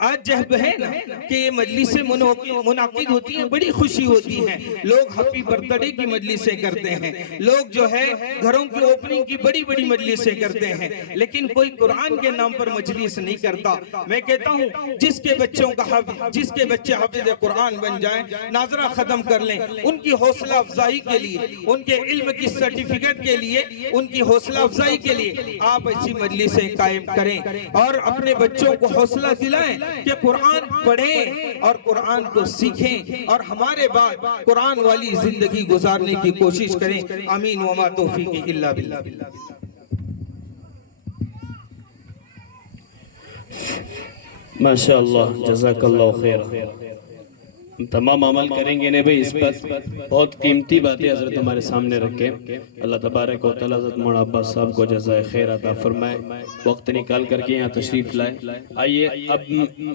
آج جب ہے نا کہ یہ مجلسیں منعقد ہوتی ہیں بڑی خوشی ہوتی ہے، لوگ ہیپی برتھ ڈے کی مجلسیں کرتے ہیں، لوگ جو ہے گھروں کی اوپننگ کی بڑی بڑی مجلسیں کرتے ہیں، لیکن کوئی قرآن کے نام پر مجلس نہیں کرتا۔ میں کہتا ہوں جس کے بچے حافظ قرآن بن جائیں، ناظرہ ختم کر لیں، ان کی حوصلہ افزائی کے لیے، ان کے علم کی سرٹیفکیٹ کے لیے، ان کی حوصلہ افزائی کے لیے آپ ایسی مجلسیں قائم کریں اور اپنے بچوں کو حوصلہ دلائیں کہ قرآن پڑھیں اور قرآن کو سیکھیں اور ہمارے بعد قرآن والی زندگی گزارنے کی کوشش کریں۔ آمین وما توفیق الا باللہ۔ ماشاءاللہ، جزاک اللہ خیر۔ ہم تمام عمل کریں گے نہیں بھئی، اس پر بہت قیمتی باتیں حضرت ہمارے سامنے رکھیں۔ اللہ تبارک و تعالیٰ حضرت مولانا عباس صاحب کو جزائے خیر عطا فرمائے، وقت نکال کر کے یہاں تشریف لائے۔ آئیے اب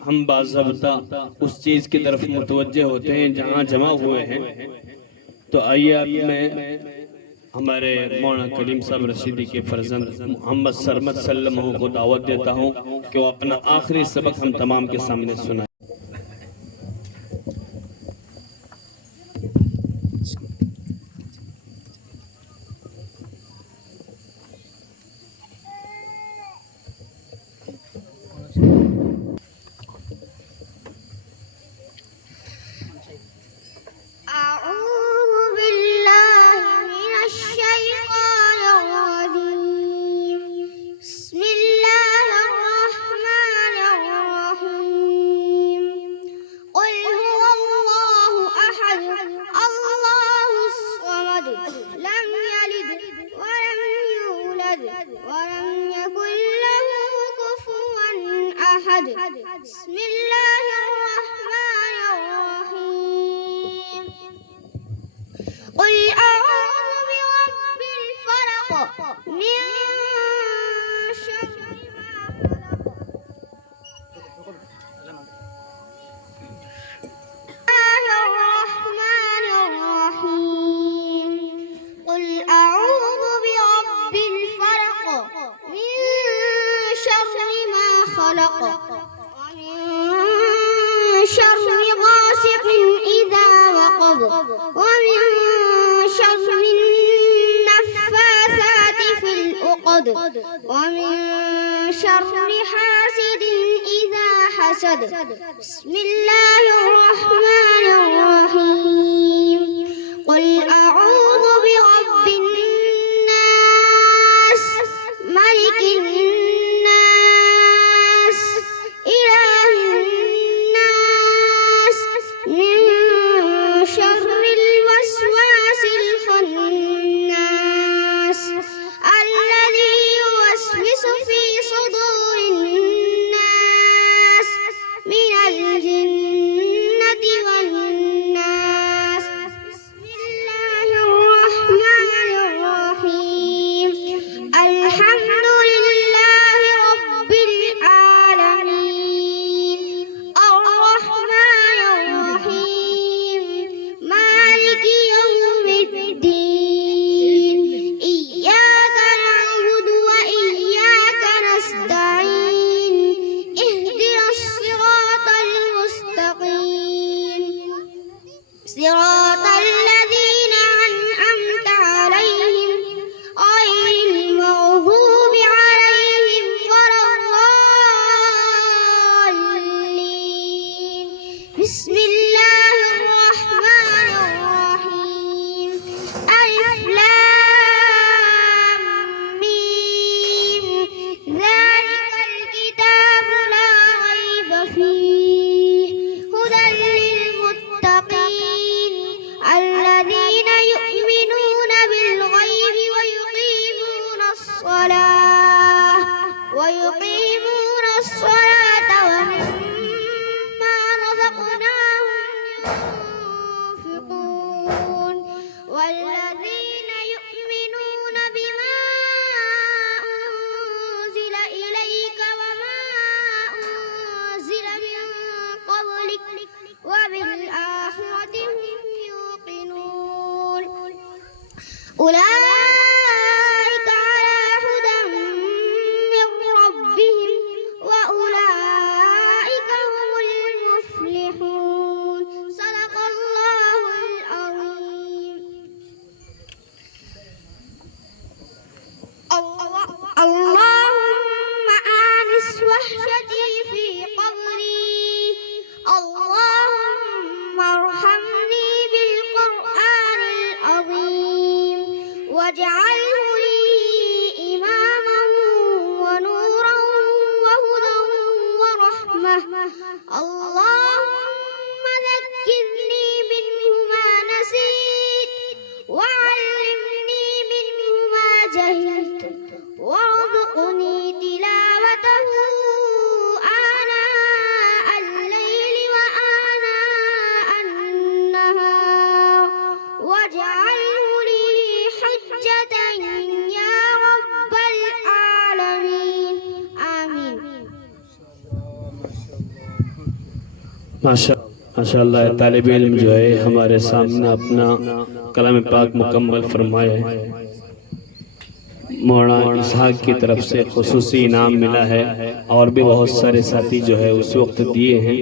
ہم باضابطہ اس چیز کی طرف متوجہ ہوتے ہیں جہاں جمع ہوئے ہیں، تو آئیے اب میں ہمارے مولانا کلیم صاحب رشیدی کے فرزند محمد سرمد سلمہ کو دعوت دیتا ہوں کہ وہ اپنا آخری سبق ہم تمام کے سامنے سنائیں۔ أعوذ بالله من الشيطان الرجيم. بسم الله الرحمن الرحيم. قل هو الله أحد الله الصمد لم يلد ولم يولد ولم يكن له كفوا أحد. بسم الله الرحمن الرحيم. قل أعوذ برب الفلق من شر ما خلق. الله الرحمن الرحيم. قل أعوذ برب الفلق من شر ما خلق ومن شر غاسق إذا وقب ومن شر النفاثات في العقد ومن شر حاسد إذا حسد. بسم الله الرحمن الرحيم. قل أعوذ برب الناس ملك الناس إله الناس من شر الوسواس الخناس الذي يوسوس في صدور الناس من الجنة والناس. بسم الله الرحمن الرحيم. الحمد لله رب العالمين الرحمن الرحيم مالك يوم الدين إياك نعبد وإياك نستعين اهدنا الصراط المستقيم صراط الذين أنعمت عليهم غير المغضوب عليهم ولا الضالين. بسم الله الرحمن الرحيم. ألف لام ميم ذلك الكتاب لا ريب فيه هدى للمتقين الذين يؤمنون بالغيب ويقيمون الصلاة ومما رزقناهم ينفقون والذين يؤمنون بما أنزل إليك وما أنزل من قبلك وبالآخرة هم يوقنون. أولئك على هدى من ربهم وأولئك هم واجعله لي إماما ونورا وهدى ورحمة اللهم ذكرني منه ما نسيت وعلمني منه ما جهلت وارزقني تلاوته آناء الليل وآناء النهار واجعله لي حجة يا رب العالمين آمين. ماشاءاللہ طالب علم جو ہے ہمارے سامنے اپنا کلام پاک مکمل فرمایا ہے. مولانا اسحاق کی طرف سے خصوصی انعام ملا ہے اور بھی بہت سارے ساتھی جو ہے اس وقت دیے ہیں.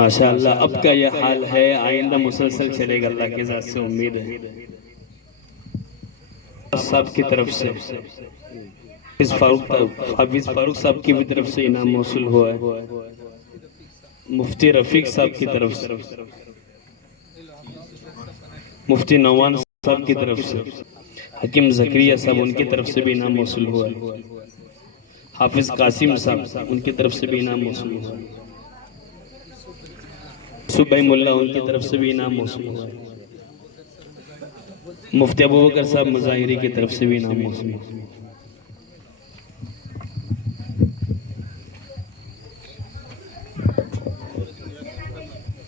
ماشاءاللہ اب کا یہ حال ہے، آئندہ مسلسل چلے گا اللہ کی ذات سے امید ہے. صاحب کی طرف سے حافظ فاروق صاحب کی بھی طرف سے انعام موصول ہوا ہے. مفتی رفیق صاحب کی طرف سے، مفتی نوان صاحب کی طرف سے، حکیم زکریہ صاحب ان کی طرف سے بھی انعام موصول ہوا ہے. حافظ قاسم صاحب ان کی طرف سے بھی انعام موصول ہوا ہے. صبح ملا ان کی طرف سے بھی انعام موصول ہوا ہے. مفتی ابوبکر صاحب مظاہری کی طرف سے بھی انعام موصول ہوا ہے.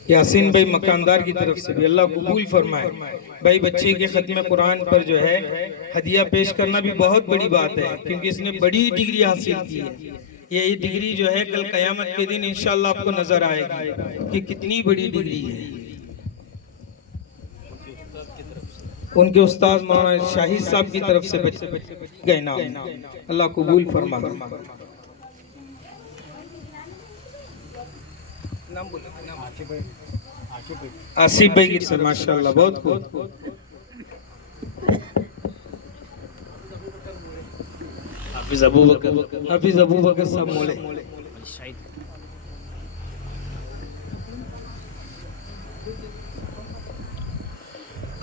یاسین بھائی مکاندار کی طرف سے بھی اللہ قبول فرمائے. بھائی بچے کے ختم قرآن پر جو ہے ہدیہ پیش کرنا بھی بہت بڑی بات ہے، کیونکہ اس نے بڑی ڈگری حاصل کی ہے. یہ ڈگری جو ہے کل قیامت کے دن انشاءاللہ آپ کو نظر آئے گی کہ کتنی بڑی ڈگری ہے. ان کے استاد مولانا شاہد صاحب کی طرف سے گئے نام، اللہ قبول فرمائے. آصف بھائی کی سے ماشاءاللہ بہت خوب. حافظ ابوبکر صاحب مولے.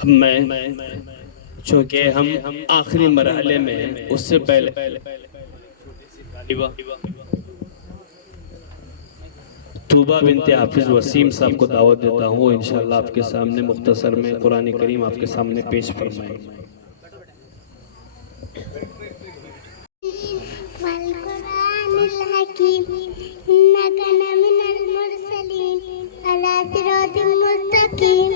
میں چونکہ ہم آخری مرحلے میں ہیں، اس سے پہلے طوبہ بنت حافظ وسیم صاحب کو دعوت دیتا ہوں، وہ انشاءاللہ آپ کے سامنے مختصر میں قرآن کریم آپ کے سامنے پیش فرمائیں. والقرآن الحكيم إنك لمن المرسلين على صراط مستقيم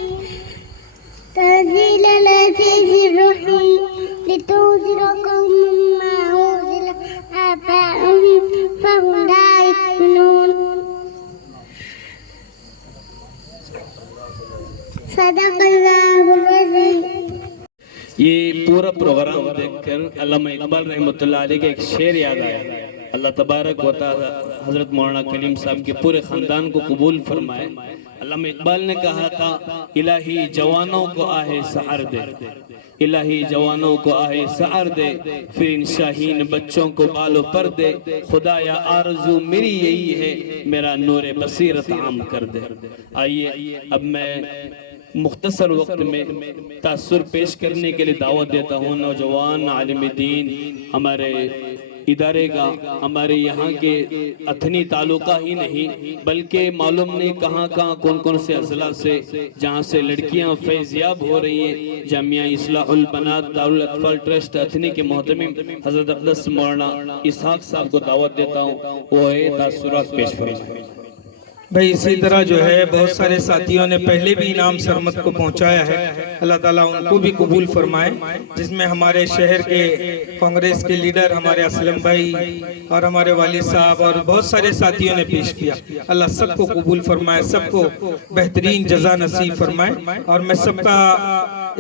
تنزيل العزيز الرحيم لتنذر قوما ما أنزل آباؤهم فهم لا يؤمنون. صدق الله العظيم. یہ پورا پروگرام دیکھ کر علامہ اقبال رحمۃ اللہ علیہ کے ایک شعر یاد آیا. اللہ تبارک و تعالی حضرت مولانا کلیم صاحب کے پورے خاندان کو قبول فرمائے. علامہ اقبال نے کہا تھا الہی جوانوں کو آہ سحر دے، الہی جوانوں کو آہ سحر دے، پھر ان شاہین بچوں کو بالوں پر دے. خدایا آرزو میری یہی ہے، میرا نور بصیرت عام کر دے. آئیے اب میں مختصر وقت میں تاثر پیش کرنے کے لیے دعوت دیتا ہوں نوجوان عالم دین ہمارے ادارے کا. ہمارے یہاں کے اتھنی تعلقہ ہی نہیں بلکہ معلوم نہیں کہاں کہاں کون کون سے اضلاع سے جہاں سے لڑکیاں فیضیاب ہو رہی ہیں. جامعہ اصلاح البنات دارالاطفال ٹرسٹ اتھنی کے محتمم حضرت اقدس مولانا اسحاق صاحب کو دعوت دیتا ہوں، وہ ہے تاثرات پیش فرمائیں. بھائی اسی طرح جو ہے بہت سارے ساتھیوں نے پہلے بھی انعام سرمت کو پہنچایا ہے، اللہ تعالیٰ ان کو بھی قبول فرمائے. جس میں ہمارے شہر کے کانگریس کے لیڈر ہمارے اسلم بھائی اور ہمارے والد صاحب اور بہت سارے ساتھیوں نے پیش کیا. اللہ سب کو قبول فرمائے، سب کو بہترین جزا نصیب فرمائے. اور میں سب کا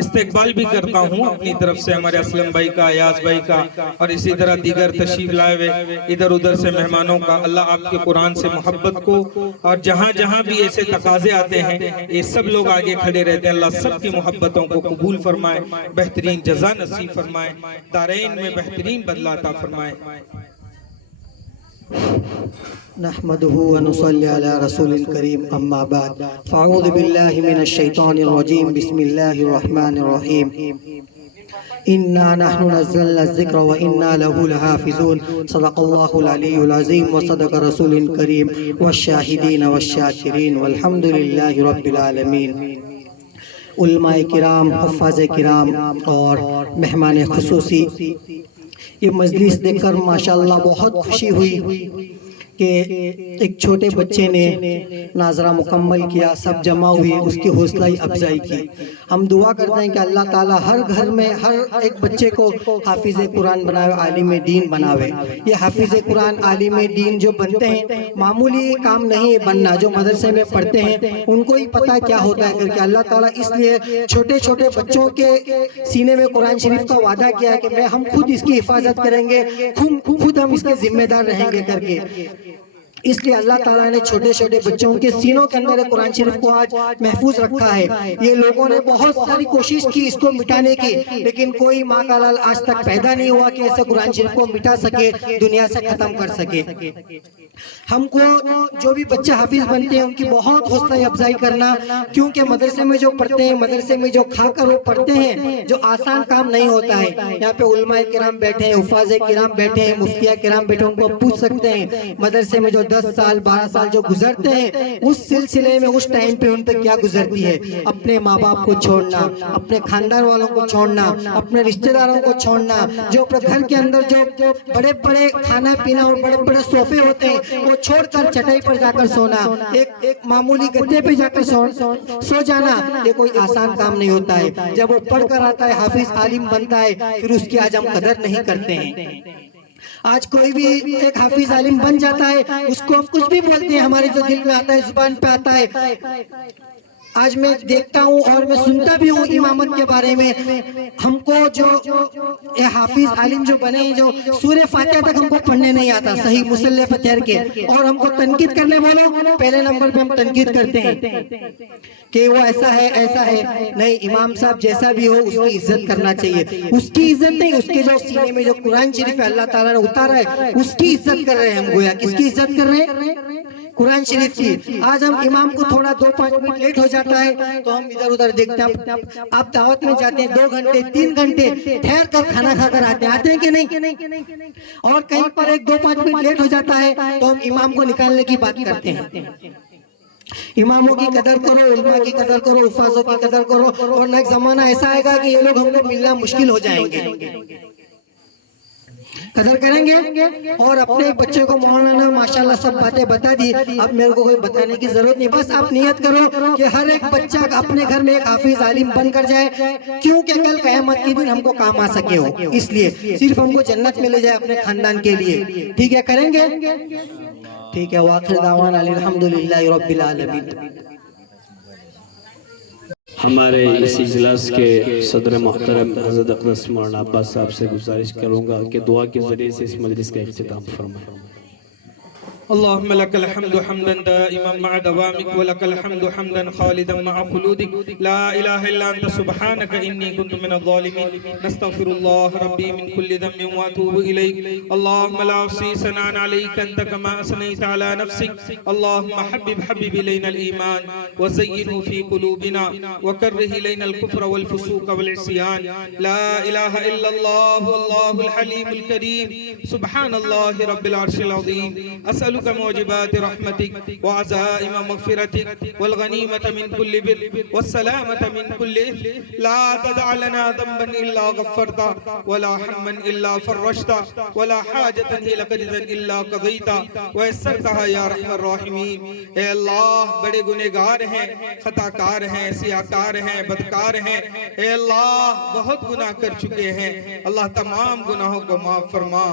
استقبال بھی کرتا ہوں اپنی طرف سے، ہمارے اسلم بھائی کا، ایاز بھائی کا اور اسی طرح دیگر تشریف لائے ہوئے ادھر ادھر سے مہمانوں کا. اللہ آپ کے قرآن سے محبت کو، اور جہاں جہاں بھی ایسے تقاضے آتے ہیں یہ سب لوگ آگے کھڑے رہتے ہیں. اللہ سب کی محبتوں کو قبول فرمائے، بہترین جزا نصیب فرمائے، دارین میں بہترین بدلہ عطا فرمائے. نحمده ونصلي على رسول الكريم اما بعد فاعوذ بالله من الشيطان الرجيم بسم الله الرحمن الرحيم انا نحن نزلنا الذكر وانا له لحافظون صدق الله العلي العظيم وصدق رسول الكريم والشاهدين والشاكرين والحمد لله رب العالمين۔ علماء کرام، حفاظ کرام اور مہمان خصوصی، یہ مجلس دیکھ کر ماشاءاللہ بہت خوشی ہوئی کہ ایک چھوٹے بچے نے ناظرہ مکمل کیا، سب جمع ہوئے، اس کی حوصلہ افزائی کی۔ ہم دعا کرتے ہیں کہ اللہ تعالیٰ ہر گھر میں ہر ایک بچے کو حافظ قرآن بناوے، عالم دین بناوے۔ یہ حافظ قرآن، عالم دین جو بنتے ہیں معمولی کام نہیں بننا، جو مدرسے میں پڑھتے ہیں ان کو ہی پتہ کیا ہوتا ہے کر کے اللہ تعالیٰ اس لیے چھوٹے چھوٹے بچوں کے سینے میں قرآن شریف کا وعدہ کیا ہے کہ ہم خود اس کی حفاظت کریں گے، خود ہم اس کے ذمہ دار رہیں گے کر کے۔ اس لیے اللہ تعالیٰ نے چھوٹے چھوٹے بچوں کے سینوں کے اندر قرآن شریف کو آج محفوظ رکھا ہے۔ یہ لوگوں نے بہت ساری کوشش کی اس کو مٹانے کی، لیکن کوئی ماں کا لال آج تک پیدا نہیں ہوا کہ ایسے قرآن شریف کو مٹا سکے، دنیا سے ختم کر سکے۔ ہم کو جو بھی بچے حافظ بنتے ہیں ان کی بہت حوصلہ افزائی کرنا، کیونکہ مدرسے میں جو پڑھتے ہیں، مدرسے میں جو کھا کر وہ پڑھتے ہیں، جو آسان کام نہیں ہوتا ہے۔ یہاں پہ علماء کرام بیٹھے ہیں، حفاظ کرام بیٹھے ہیں، مفتیہ کرام بیٹھے ہیں، ان کو پوچھ سکتے ہیں مدرسے میں جو 10 سال 12 سال جو گزرتے ہیں اس سلسلے میں اس ٹائم پہ ان پہ کیا گزرتی ہے۔ اپنے ماں باپ کو چھوڑنا، اپنے خاندان والوں کو چھوڑنا، اپنے رشتہ داروں کو چھوڑنا، جو اپنے گھر کے اندر جو بڑے بڑے کھانا پینا اور بڑے بڑے صوفے ہوتے ہیں وہ چھوڑ کر چٹائی پر جا کر سونا، ایک معمولی گدے پہ جا کر سو جانا، یہ کوئی آسان کام نہیں ہوتا ہے۔ جب وہ پڑھ کر آتا ہے، حافظ عالم بنتا ہے، پھر اس کی آج ہم قدر نہیں کرتے ہیں۔ آج کوئی بھی ایک حافظ عالم بن جاتا ہے، اس کو ہم کچھ بھی بولتے ہیں، ہمارے جو دل میں آتا ہے، زبان پہ آتا ہے۔ آج میں دیکھتا ہوں اور میں سنتا بھی ہوں امامت کے بارے میں، ہم کو جو حافظ عالم جو بنے ہیں، جو سورہ فاتحہ تک ہم کو پڑھنے نہیں آتا صحیح مصلی پر ٹھہر کے، اور ہم کو تنقید کرنے والوں پہلے نمبر پہ ہم تنقید کرتے ہیں کہ وہ ایسا ہے ایسا ہے۔ نہیں، امام صاحب جیسا بھی ہو اس کی عزت کرنا چاہیے۔ اس کی عزت نہیں، اس کے جو سینے میں جو قرآن شریف ہے اللہ تعالیٰ نے اتارا ہے اس کی عزت کر رہے ہیں ہم۔ گویا کس کی عزت کر رہے ہیں؟ قرآن شریف کی۔ آج ہم امام کو تھوڑا 2-5 منٹ لیٹ ہو جاتا ہے تو ہم ادھر ادھر دیکھتے ہیں۔ آپ دعوت میں جاتے ہیں 2 گھنٹے 3 گھنٹے ٹھہر کر کھانا کھا کر آتے ہیں کہ نہیں؟ اور کہیں پر 1-2-5 منٹ لیٹ ہو جاتا ہے تو ہم امام کو نکالنے کی بات کرتے ہیں۔ اماموں کی قدر کرو، علماء کی قدر کرو، حفاظوں کی قدر کرو، ورنہ ایک زمانہ ایسا آئے گا کہ یہ لوگ ہم کو ملنا مشکل ہو جائیں گے۔ قدر کریں گے۔ اور اپنے بچے کو مولانا ماشاءاللہ سب باتیں بتا دی، اب میرے کو کوئی بتانے کی ضرورت نہیں، بس آپ نیت کرو کہ ہر ایک بچہ اپنے گھر میں ایک حافظ عالم بن کر جائے، کیونکہ کل قیامت کے دن ہم کو کام آ سکے ہو، اس لیے صرف ہم کو جنت میں لے جائے اپنے خاندان کے لیے۔ ٹھیک ہے، کریں گے؟ ٹھیک ہے، وآخر دعوانا الحمدللہ رب العالمین۔ ہمارے اس اجلاس کے صدر محترم حضرت اقدس مولانا عباس صاحب سے گزارش کروں گا کہ دعا کے ذریعے سے اس مجلس کا اختتام فرمائیں۔ اللهم لك الحمد حمدا دائما مع دوامك ولك الحمد حمدا خالدا مع خلودك لا إله إلا أنت سبحانك إني كنت من الظالمين نستغفر الله ربي من كل ذنب وأتوب إليك اللهم لا أحصي ثناء عليك أنت كما أثنيت على نفسك اللهم حبب إلينا الإيمان وزينه في قلوبنا وكره إلينا الكفر والفسوق والعصيان لا إله إلا الله والله الحليم الكريم سبحان الله رب العرش العظيم أسألك موجبات رحمتك وعزائم مغفرتك والغنيمة من كل بر والسلامة من كل إثم لا تدع لنا ذنبا إلا غفرته ولا هما إلا فرجته ولا حاجة هي لك رضا إلا قضيتها ويسرتها يا أرحم الراحمين۔ اے اللہ، بڑے گنہگار ہیں، خطا کار ہیں، سیاکار ہیں، بدکار ہیں، اے اللہ بہت گناہ کر چکے ہیں۔ اللہ تمام گناہوں کو معاف فرما،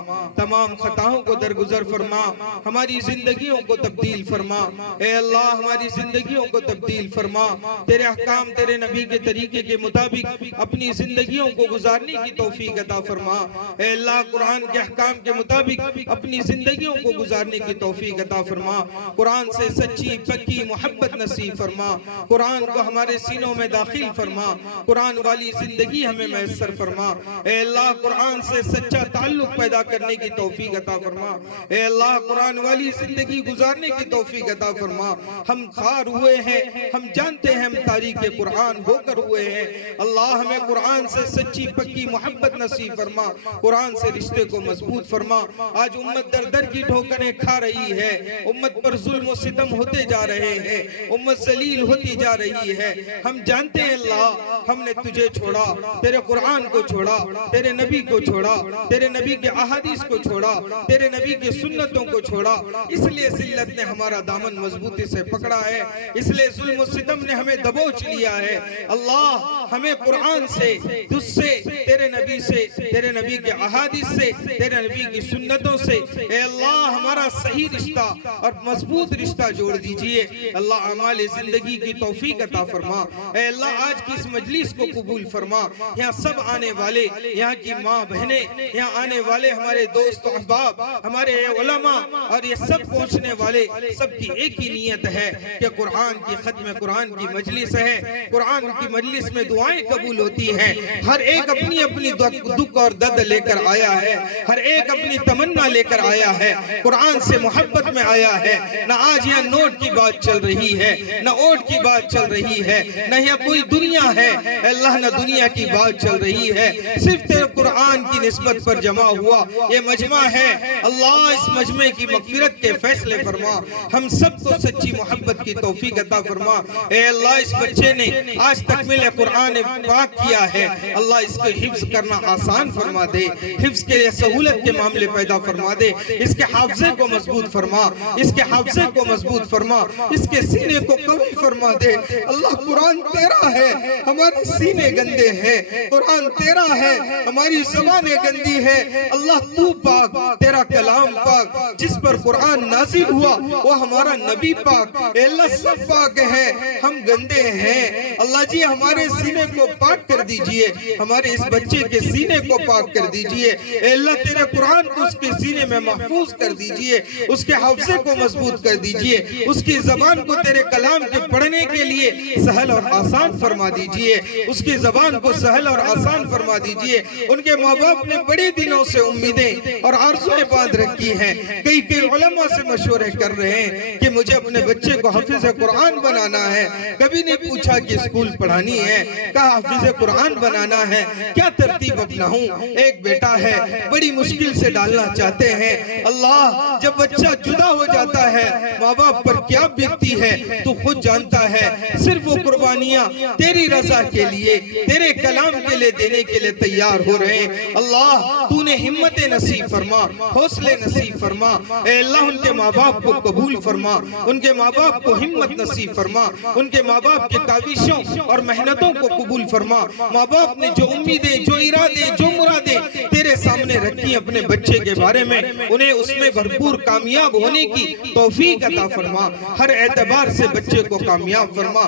تمام خطاؤں کو درگزر فرما، ہماری ہماری زندگیوں کو تبدیل فرما، اے اللہ ہماری زندگیوں کو تبدیل فرما، تیرے احکام تیرے نبی کے طریقے کے مطابق اپنی زندگیوں کو گزارنے کی توفیق عطا فرما، اے اللہ قرآن کے احکام کے مطابق اپنی زندگیوں کو گزارنے کی توفیق عطا فرما، قرآن سے سچی پکی محبت نصیب فرما، قرآن کو ہمارے سینوں میں داخل فرما، قرآن والی زندگی ہمیں میسر فرما، اے اللہ قرآن سے سچا تعلق پیدا کرنے کی توفیق عطا فرما، اے اللہ قرآن والی زندگی گزارنے کی توفیق عطا فرما۔ ہم خار ہوئے ہیں، ہم جانتے ہیں ہم تاریخ قرآن ہو کر ہوئے ہیں، اللہ ہمیں قرآن سے سچی پکی محبت نصیب فرما، قرآن سے رشتے کو مضبوط فرما۔ آج امت در در کی ٹھوکریں کھا رہی ہے، امت پر ظلم و ستم ہوتے جا رہے ہیں، امت ذلیل ہوتی جا رہی ہے، ہم جانتے ہیں اللہ ہم نے تجھے چھوڑا، تیرے قرآن کو چھوڑا، تیرے نبی کو چھوڑا، تیرے نبی کے احادیث کو چھوڑا، تیرے نبی کے سنتوں کو چھوڑا، اس لیے ذلت نے ہمارا دامن مضبوطی سے پکڑا ہے، اس لیے ظلم و ستم نے ہمیں دبوچ لیا ہے۔ اللہ ہمیں قرآن سے، تجھ سے، تیرے نبی سے، تیرے نبی کے احادیث سے، تیرے نبی کی سنتوں سے اے اللہ ہمارا صحیح رشتہ اور مضبوط رشتہ جوڑ دیجئے۔ اللہ اعمال زندگی کی توفیق عطا فرما، اے اللہ آج کی اس مجلس کو قبول فرما، یہاں سب آنے والے، یہاں کی ماں بہنیں، یہاں آنے والے ہمارے دوست و احباب، ہمارے علماء اور یہ سب پہنچنے والے، سب کی ایک ہی نیت ہے کہ قرآن کی ختم قرآن کی مجلس ہے، قرآن کی مجلس میں دعائیں قبول ہوتی ہیں، ہر ایک اپنی اپنی دکھ اور درد لے کر آیا ہے، ہر ایک اپنی تمنا لے کر آیا ہے، قرآن سے محبت میں آیا ہے، نہ آج یہاں نوٹ کی بات چل رہی ہے، نہ اوٹ کی بات چل رہی ہے، نہ یہاں کوئی دنیا ہے، اللہ نہ دنیا کی بات چل رہی ہے، صرف تیرے قرآن کی نسبت پر جمع ہوا یہ مجمع ہے۔ اللہ اس مجمع کی مغفرت کے فیصلے فرما، ہم سب کو سچی محبت کی توفیق عطا فرما۔ اے اللہ اس بچے نے آج تکمیل قرآن پاک کیا ہے، اللہ اس کو حفظ کرنا آسان فرما دے، حفظ کے لیے سہولت کے معاملے پیدا فرما دے، اس کے حافظے کو مضبوط فرما، اس کے حافظے کو مضبوط فرما، اس کے سینے کو قوی فرما دے۔ اللہ قرآن تیرا ہے، ہمارے سینے گندے ہیں، قرآن تیرا ہے، ہماری زبانیں گندی ہے، اللہ تو پاک، تیرا کلام پاک، جس پر قرآن نازل ہوا وہ ہمارا نبی پاک، اے اللہ سب پاک ہیں، ہم گندے ہیں، اللہ جی ہمارے سینے کو پاک کر دیجئے، ہمارے اس بچے کے سینے کو پاک کر دیجئے، اے اللہ تیرے قرآن کو اس کے سینے میں محفوظ کر دیجئے، اس کے حافظے کو مضبوط کر دیجئے، اس کی زبان کو تیرے کلام کے پڑھنے کے لیے سہل اور آسان فرما دیجئے، اس کی زبان کو سہل اور آسان فرما دیجئے۔ ان کے ماں باپ نے بڑے دنوں سے امیدیں اور آرزویں باندھ رکھی ہیں، کئی علماء سے مشورے کر رہے ہیں کہ مجھے اپنے بچے کو حافظ قرآن بنانا ہے، کبھی نہیں پوچھا کہ اسکول پڑھانی ہے، کہا حافظ قرآن بنانا ہے، کیا ترتیب اپناؤں؟ ایک بیٹا ہے، بڑی مشکل سے ڈالنا چاہتے ہیں، اللہ جب بچہ جدا ہو جاتا ہے ماں باپ پر کیا بیتتی ہے تو خود جانتا ہے، صرف وہ قربانیاں تیری رضا کے لیے، تیرے کلام کے لیے دینے کے لیے تیار ہو رہے ہیں۔ اللہ تو نے ہمت نصیب فرما، حوصلے نصیب فرما، اے اللہ ان کے ماں باپ کو قبول فرما، ان کے ماں باپ کو ہمت نصیب فرما، ان کے ماں باپ کے کاوشوں اور محنتوں کو قبول فرما۔ ماں باپ نے جو امیدیں، جو ارادے، جو مرادیں تیرے سامنے رکھی اپنے بچے کے بارے میں، انہیں اس میں بھرپور کامیاب ہونے کی توفیق عطا فرما، ہر اعتبار سے بچے کو کامیاب فرما۔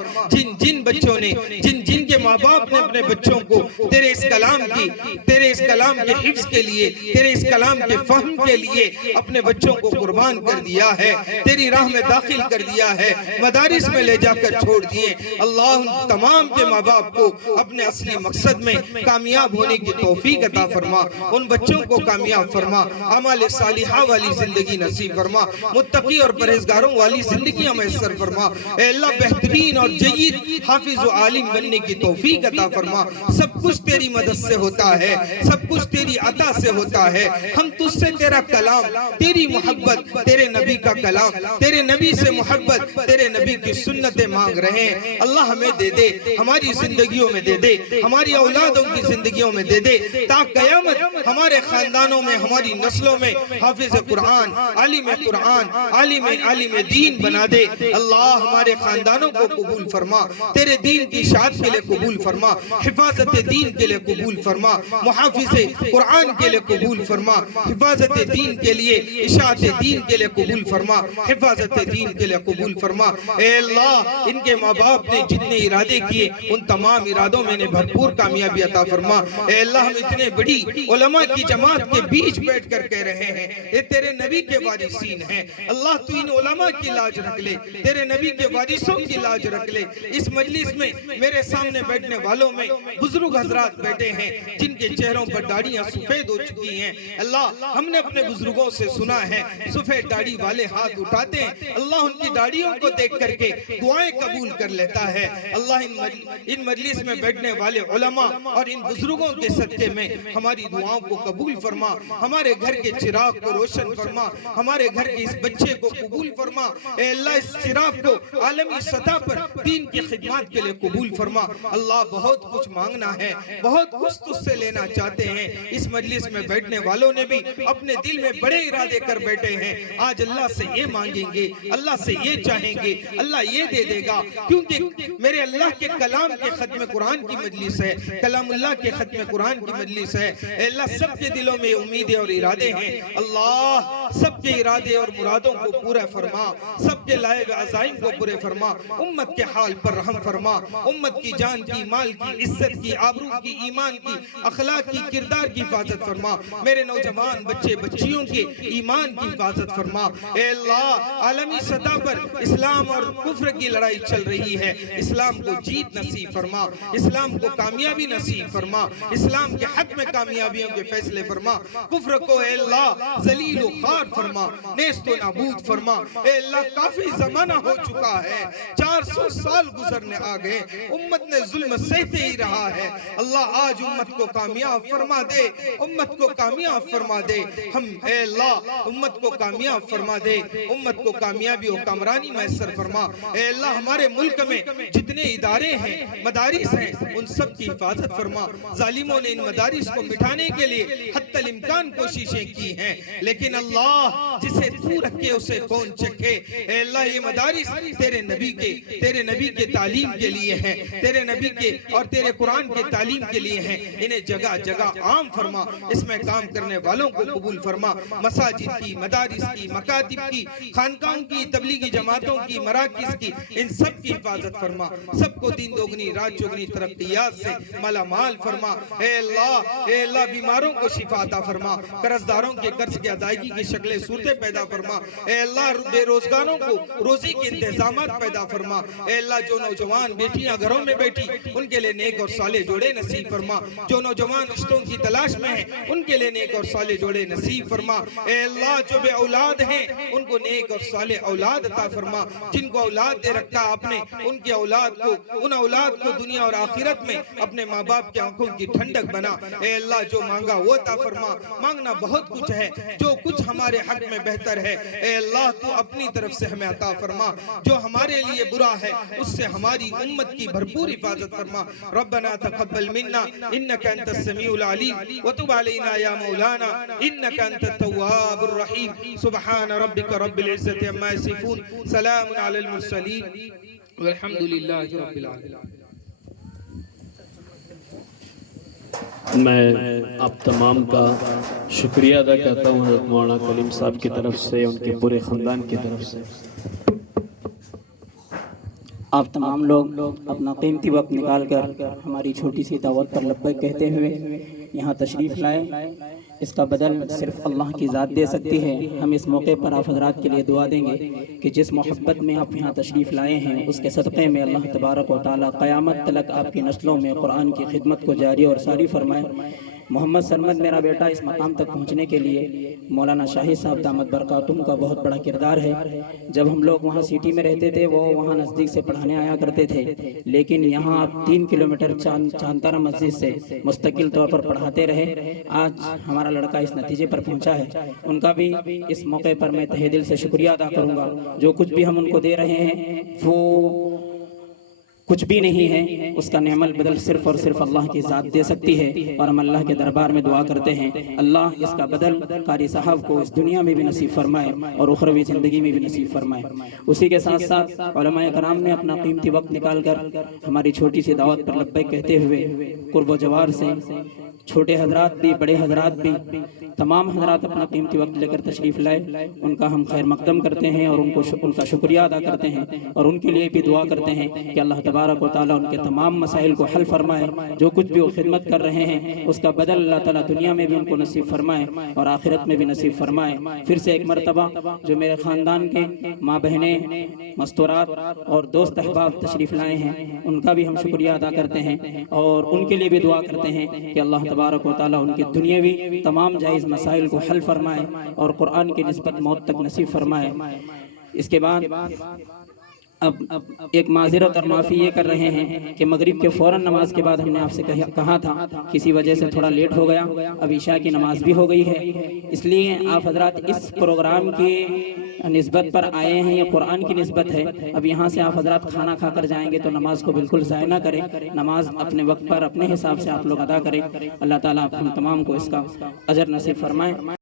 جن بچوں نے، جن کے ماں باپ نے اپنے بچوں کو تیرے اس کلام کی، تیرے اس کلام کے حفظ کے لیے، تیرے اس کلام کے فہم کے لیے اپنے بچوں کو قربان کر دیا ہے، تیری راہ میں داخل کر دیا ہے، مدارس میں لے جا کر چھوڑ دیے، اللہ ان تمام کے ماں باپ کو اپنے اصلی مقصد میں کامیاب ہونے کی توفیق عطا فرما، ان بچوں کو کامیاب فرما، اعمال صالحہ والی زندگی نصیب فرما، متقی اور پرہیزگاروں والی زندگیاں میسر فرما، اے اللہ بہترین اور جید حافظ و عالم بننے کی توفیق عطا فرما۔ سب کچھ تیری مدد سے ہوتا ہے، سب کچھ تیری عطا سے ہوتا ہے، ہم تجھ سے تیرا کلام، تیری محبت، تیرے نبی کا کلام، تیرے نبی سے محبت، تیرے نبی کی سنتیں مانگ رہے ہیں، اللہ ہمیں دے دے، ہماری زندگیوں میں دے دے، ہماری اولادوں کی زندگیوں میں دے دے، تا قیامت ہمارے خاندانوں میں، ہماری نسلوں میں حافظ قرآن، عالم دین بنا دے۔ اللہ ہمارے خاندانوں کو قبول فرما، تیرے دین کی اشاعت کے لیے قبول فرما، حفاظت دین کے لیے قبول فرما، محافظ قرآن کے لیے قبول فرما، حفاظت دین کے لیے، اشاعت دین دین کے لیے قبول فرما، حفاظت دین کے لیے قبول فرما۔ اے اللہ ان کے ماں باپ نے جتنے ارادے کیے ان تمام ارادوں میں نے بھرپور کامیابی عطا فرما۔ اے اللہ ہم اتنے بڑی علماء کی جماعت کے بیچ بیٹھ کر کہہ رہے ہیں یہ تیرے نبی کے وارثین ہیں، اللہ تو ان علماء کی لاج رکھ لے، تیرے نبی کے وارثوں کی لاج رکھ لے۔ اس مجلس میں میرے سامنے بیٹھنے والوں میں بزرگ حضرات بیٹھے ہیں جن کے چہروں پر داڑیاں سفید ہو چکی ہیں، اللہ ہم نے اپنے بزرگوں سے سنا ہے سفید داڑھی والے ہاتھ اٹھاتے ہیں، اللہ ان کی داڑھیوں کو دیکھ کر کے دعائیں قبول کر لیتا ہے۔ اللہ ان مجلس میں بیٹھنے والے علماء اور ان بزرگوں کے صدقے میں ہماری دعاؤں کو قبول فرما، ہمارے گھر کے چراغ کو روشن فرما، ہمارے گھر کے اس بچے کو قبول فرما۔ اے اللہ اس چراغ کو عالمی سطح پر دین کی خدمات کے لیے قبول فرما۔ اللہ بہت کچھ مانگنا ہے، بہت کچھ تجھ سے لینا چاہتے ہیں۔ اس مجلس میں بیٹھنے والوں نے بھی اپنے دل میں بڑے ارادے کر بیٹھے ہیں، آج اللہ سے یہ مانگیں گے، اللہ سے یہ چاہیں گے، اللہ یہ دے دے گا، کیونکہ میرے اللہ کے کلام کے ختم قرآن کی مجلس ہے، کلام اللہ کے ختم قرآن کی مجلس ہے۔ اے اللہ سب کے دلوں میں امیدیں اور ارادے ہیں، اللہ سب کے ارادے اور مرادوں کو پورا فرما، سب کے لائے ہوئے عزائم کو پورے فرما، امت کے حال پر رحم فرما، امت کی جان کی، مال کی، عزت کی، آبرو کی، ایمان کی، اخلاق کی، کردار کی حفاظت فرما، میرے نوجوان بچے بچیوں کے ایمان کی حفاظت فرما۔ اے اللہ عالمی سطح پر اسلام اور کفر کی لڑائی چل رہی ہے، اسلام کو جیت نصیب فرما، اسلام کو کامیابی نصیب فرما، اسلام کے حق میں کامیابیوں کے فیصلے فرما، کفر کو اے اللہ ذلیل و خوار فرما، نیست و نابود فرما۔ اے اللہ کافی زمانہ ہو چکا ہے، 400 سال گزرنے آگئے، امت نے ظلم سہتے ہی رہا ہے، اللہ آج امت کو کامیاب فرما دے، امت کو کامیاب فرما دے، ہم اے اللہ امت کو کامیاب فرما دے، امت کو کامیابی و کامرانی میسر فرما۔ اے اللہ ہمارے ملک میں جتنے ادارے ہیں، مدارس ہیں، ان سب کی حفاظت فرما۔ ظالموں نے ان مدارس کو مٹھانے کے لیے حتی الامکان کوششیں کی ہیں، لیکن اللہ جسے تو رکھے اسے کون چکھے۔ اے اللہ یہ مدارس تیرے نبی کے تعلیم کے لیے ہیں، تیرے نبی کے اور تیرے قرآن کے تعلیم کے لیے ہیں، انہیں جگہ جگہ عام فرما، اس میں کام کرنے والوں کو قبول فرما، مساجد کی، مدارس کی، مکاتب کی، خانقاہوں کی، تبلیغی جماعتوں کی، مراکز کی، ان سب کی حفاظت فرما، سب کو دین دوگنی رات چوگنی ترقیات سے مالا مال فرما۔ اے اللہ بیماروں کو شفا عطا فرما، قرض داروں کے قرض کی ادائیگی کی شکلیں صورتیں پیدا فرما۔ اے اللہ بے روزگاروں کو روزی کے انتظامات پیدا فرما۔ اے اللہ جو نوجوان بیٹیاں گھروں میں بیٹھی ان کے لئے نیک اور صالح جوڑے نصیب فرما، جو نوجوان رشتوں کی تلاش میں ہیں ان کے لئے نیک اور صالح جوڑے نصیب فرما۔ اے اللہ جو بے اولاد ہیں ان کو نیک اور صالح اولاد عطا فرما، جن کو اولاد دے رکھا آپ نے ان کی ان اولاد کو دنیا اور آخرت میں اپنے ماں باپ کی آنکھوں کی ٹھنڈک بنا۔ اے اللہ جو مانگا وہ عطا فرما، مانگنا بہت کچھ ہے، جو کچھ ہمارے حق میں بہتر ہے اے اللہ تو اپنی طرف سے ہمیں عطا فرما، جو ہمارے لیے برا ہے اس سے ہماری امت کی بھرپور حفاظت فرما۔ ربنا تقبل منا انك انت السميع العليم وتب علينا يا مولانا انك انت التواب الرحيم سبحان ربك رب العزة عما يصفون سلام على المرسلين والحمد لله رب العالمين۔ میں آپ تمام کا شکریہ ادا کرتا ہوں حضرت مولانا کلیم صاحب کی طرف سے، ان کے پورے خاندان کی طرف سے۔ آپ تمام لوگ اپنا قیمتی وقت نکال کر ہماری چھوٹی سی دعوت پر لبیک کہتے ہوئے یہاں تشریف لائے، اس کا بدل صرف اللہ کی ذات دے سکتی ہے۔ ہم اس موقع پر آپ حضرات کے لیے دعا دیں گے کہ جس محبت میں آپ یہاں تشریف لائے ہیں اس کے صدقے میں اللہ تبارک و تعالیٰ قیامت تلک آپ کی نسلوں میں قرآن کی خدمت کو جاری اور ساری فرمائے۔ محمد سرمد میرا بیٹا اس مقام تک پہنچنے کے لیے مولانا شاہد صاحب دامت برکاتہم کا بہت بڑا کردار ہے۔ جب ہم لوگ وہاں سٹی میں رہتے تھے وہ وہاں نزدیک سے پڑھانے آیا کرتے تھے، لیکن یہاں 3 کلومیٹر چاندتارا مسجد سے مستقل طور پر پڑھاتے رہے۔ آج ہمارا لڑکا اس نتیجے پر پہنچا ہے، ان کا بھی اس موقع پر میں تہہ دل سے شکریہ ادا کروں گا۔ جو کچھ بھی ہم ان کو دے رہے ہیں وہ کچھ بھی نہیں ہے، اس کا نعمت بدل صرف اور صرف اللہ کی ذات دے سکتی ہے، اور ہم اللہ کے دربار میں دعا کرتے ہیں اللہ اس کا بدل قاری صاحب کو اس دنیا میں بھی نصیب فرمائے اور اخروی زندگی میں بھی نصیب فرمائے۔ اسی کے ساتھ ساتھ علماء کرام نے اپنا قیمتی وقت نکال کر ہماری چھوٹی سی دعوت پر لبیک کہتے ہوئے قرب و جوار سے چھوٹے حضرات بھی بڑے حضرات بھی تمام حضرات اپنا قیمتی وقت لے کر تشریف لائے، ان کا ہم خیر مقدم کرتے ہیں اور ان کا شکریہ ادا کرتے ہیں اور ان کے لیے بھی دعا کرتے ہیں کہ اللہ تبارک و تعالیٰ ان کے تمام مسائل کو حل فرمائے، جو کچھ بھی وہ خدمت کر رہے ہیں اس کا بدل اللہ تعالیٰ دنیا میں بھی ان کو نصیب فرمائے اور آخرت میں بھی نصیب فرمائے۔ پھر سے ایک مرتبہ جو میرے خاندان کے ماں بہنیں، مستورات اور دوست احباب تشریف لائے ہیں ان کا بھی ہم شکریہ ادا کرتے ہیں اور ان کے لیے بھی دعا کرتے ہیں کہ اللہ تبارک و تعالیٰ ان کی دنیاوی تمام جائز مسائل کو حل فرمائے اور قرآن کی نسبت موت تک نصیب فرمائے۔ اس کے بعد اب ایک معذرت اور معافی یہ کر رہے ہیں کہ مغرب کے فوراً نماز کے بعد ہم نے آپ سے کہا تھا، کسی وجہ سے تھوڑا لیٹ ہو گیا، اب عشاء کی نماز بھی ہو گئی ہے، اس لیے آپ حضرات اس پروگرام کی نسبت پر آئے ہیں، یہ قرآن کی نسبت ہے، اب یہاں سے آپ حضرات کھانا کھا کر جائیں گے تو نماز کو بالکل ضائع نہ کریں، نماز اپنے وقت پر اپنے حساب سے آپ لوگ ادا کریں۔ اللہ تعالیٰ ہم تمام کو اس کا اجر نصیب فرمائے۔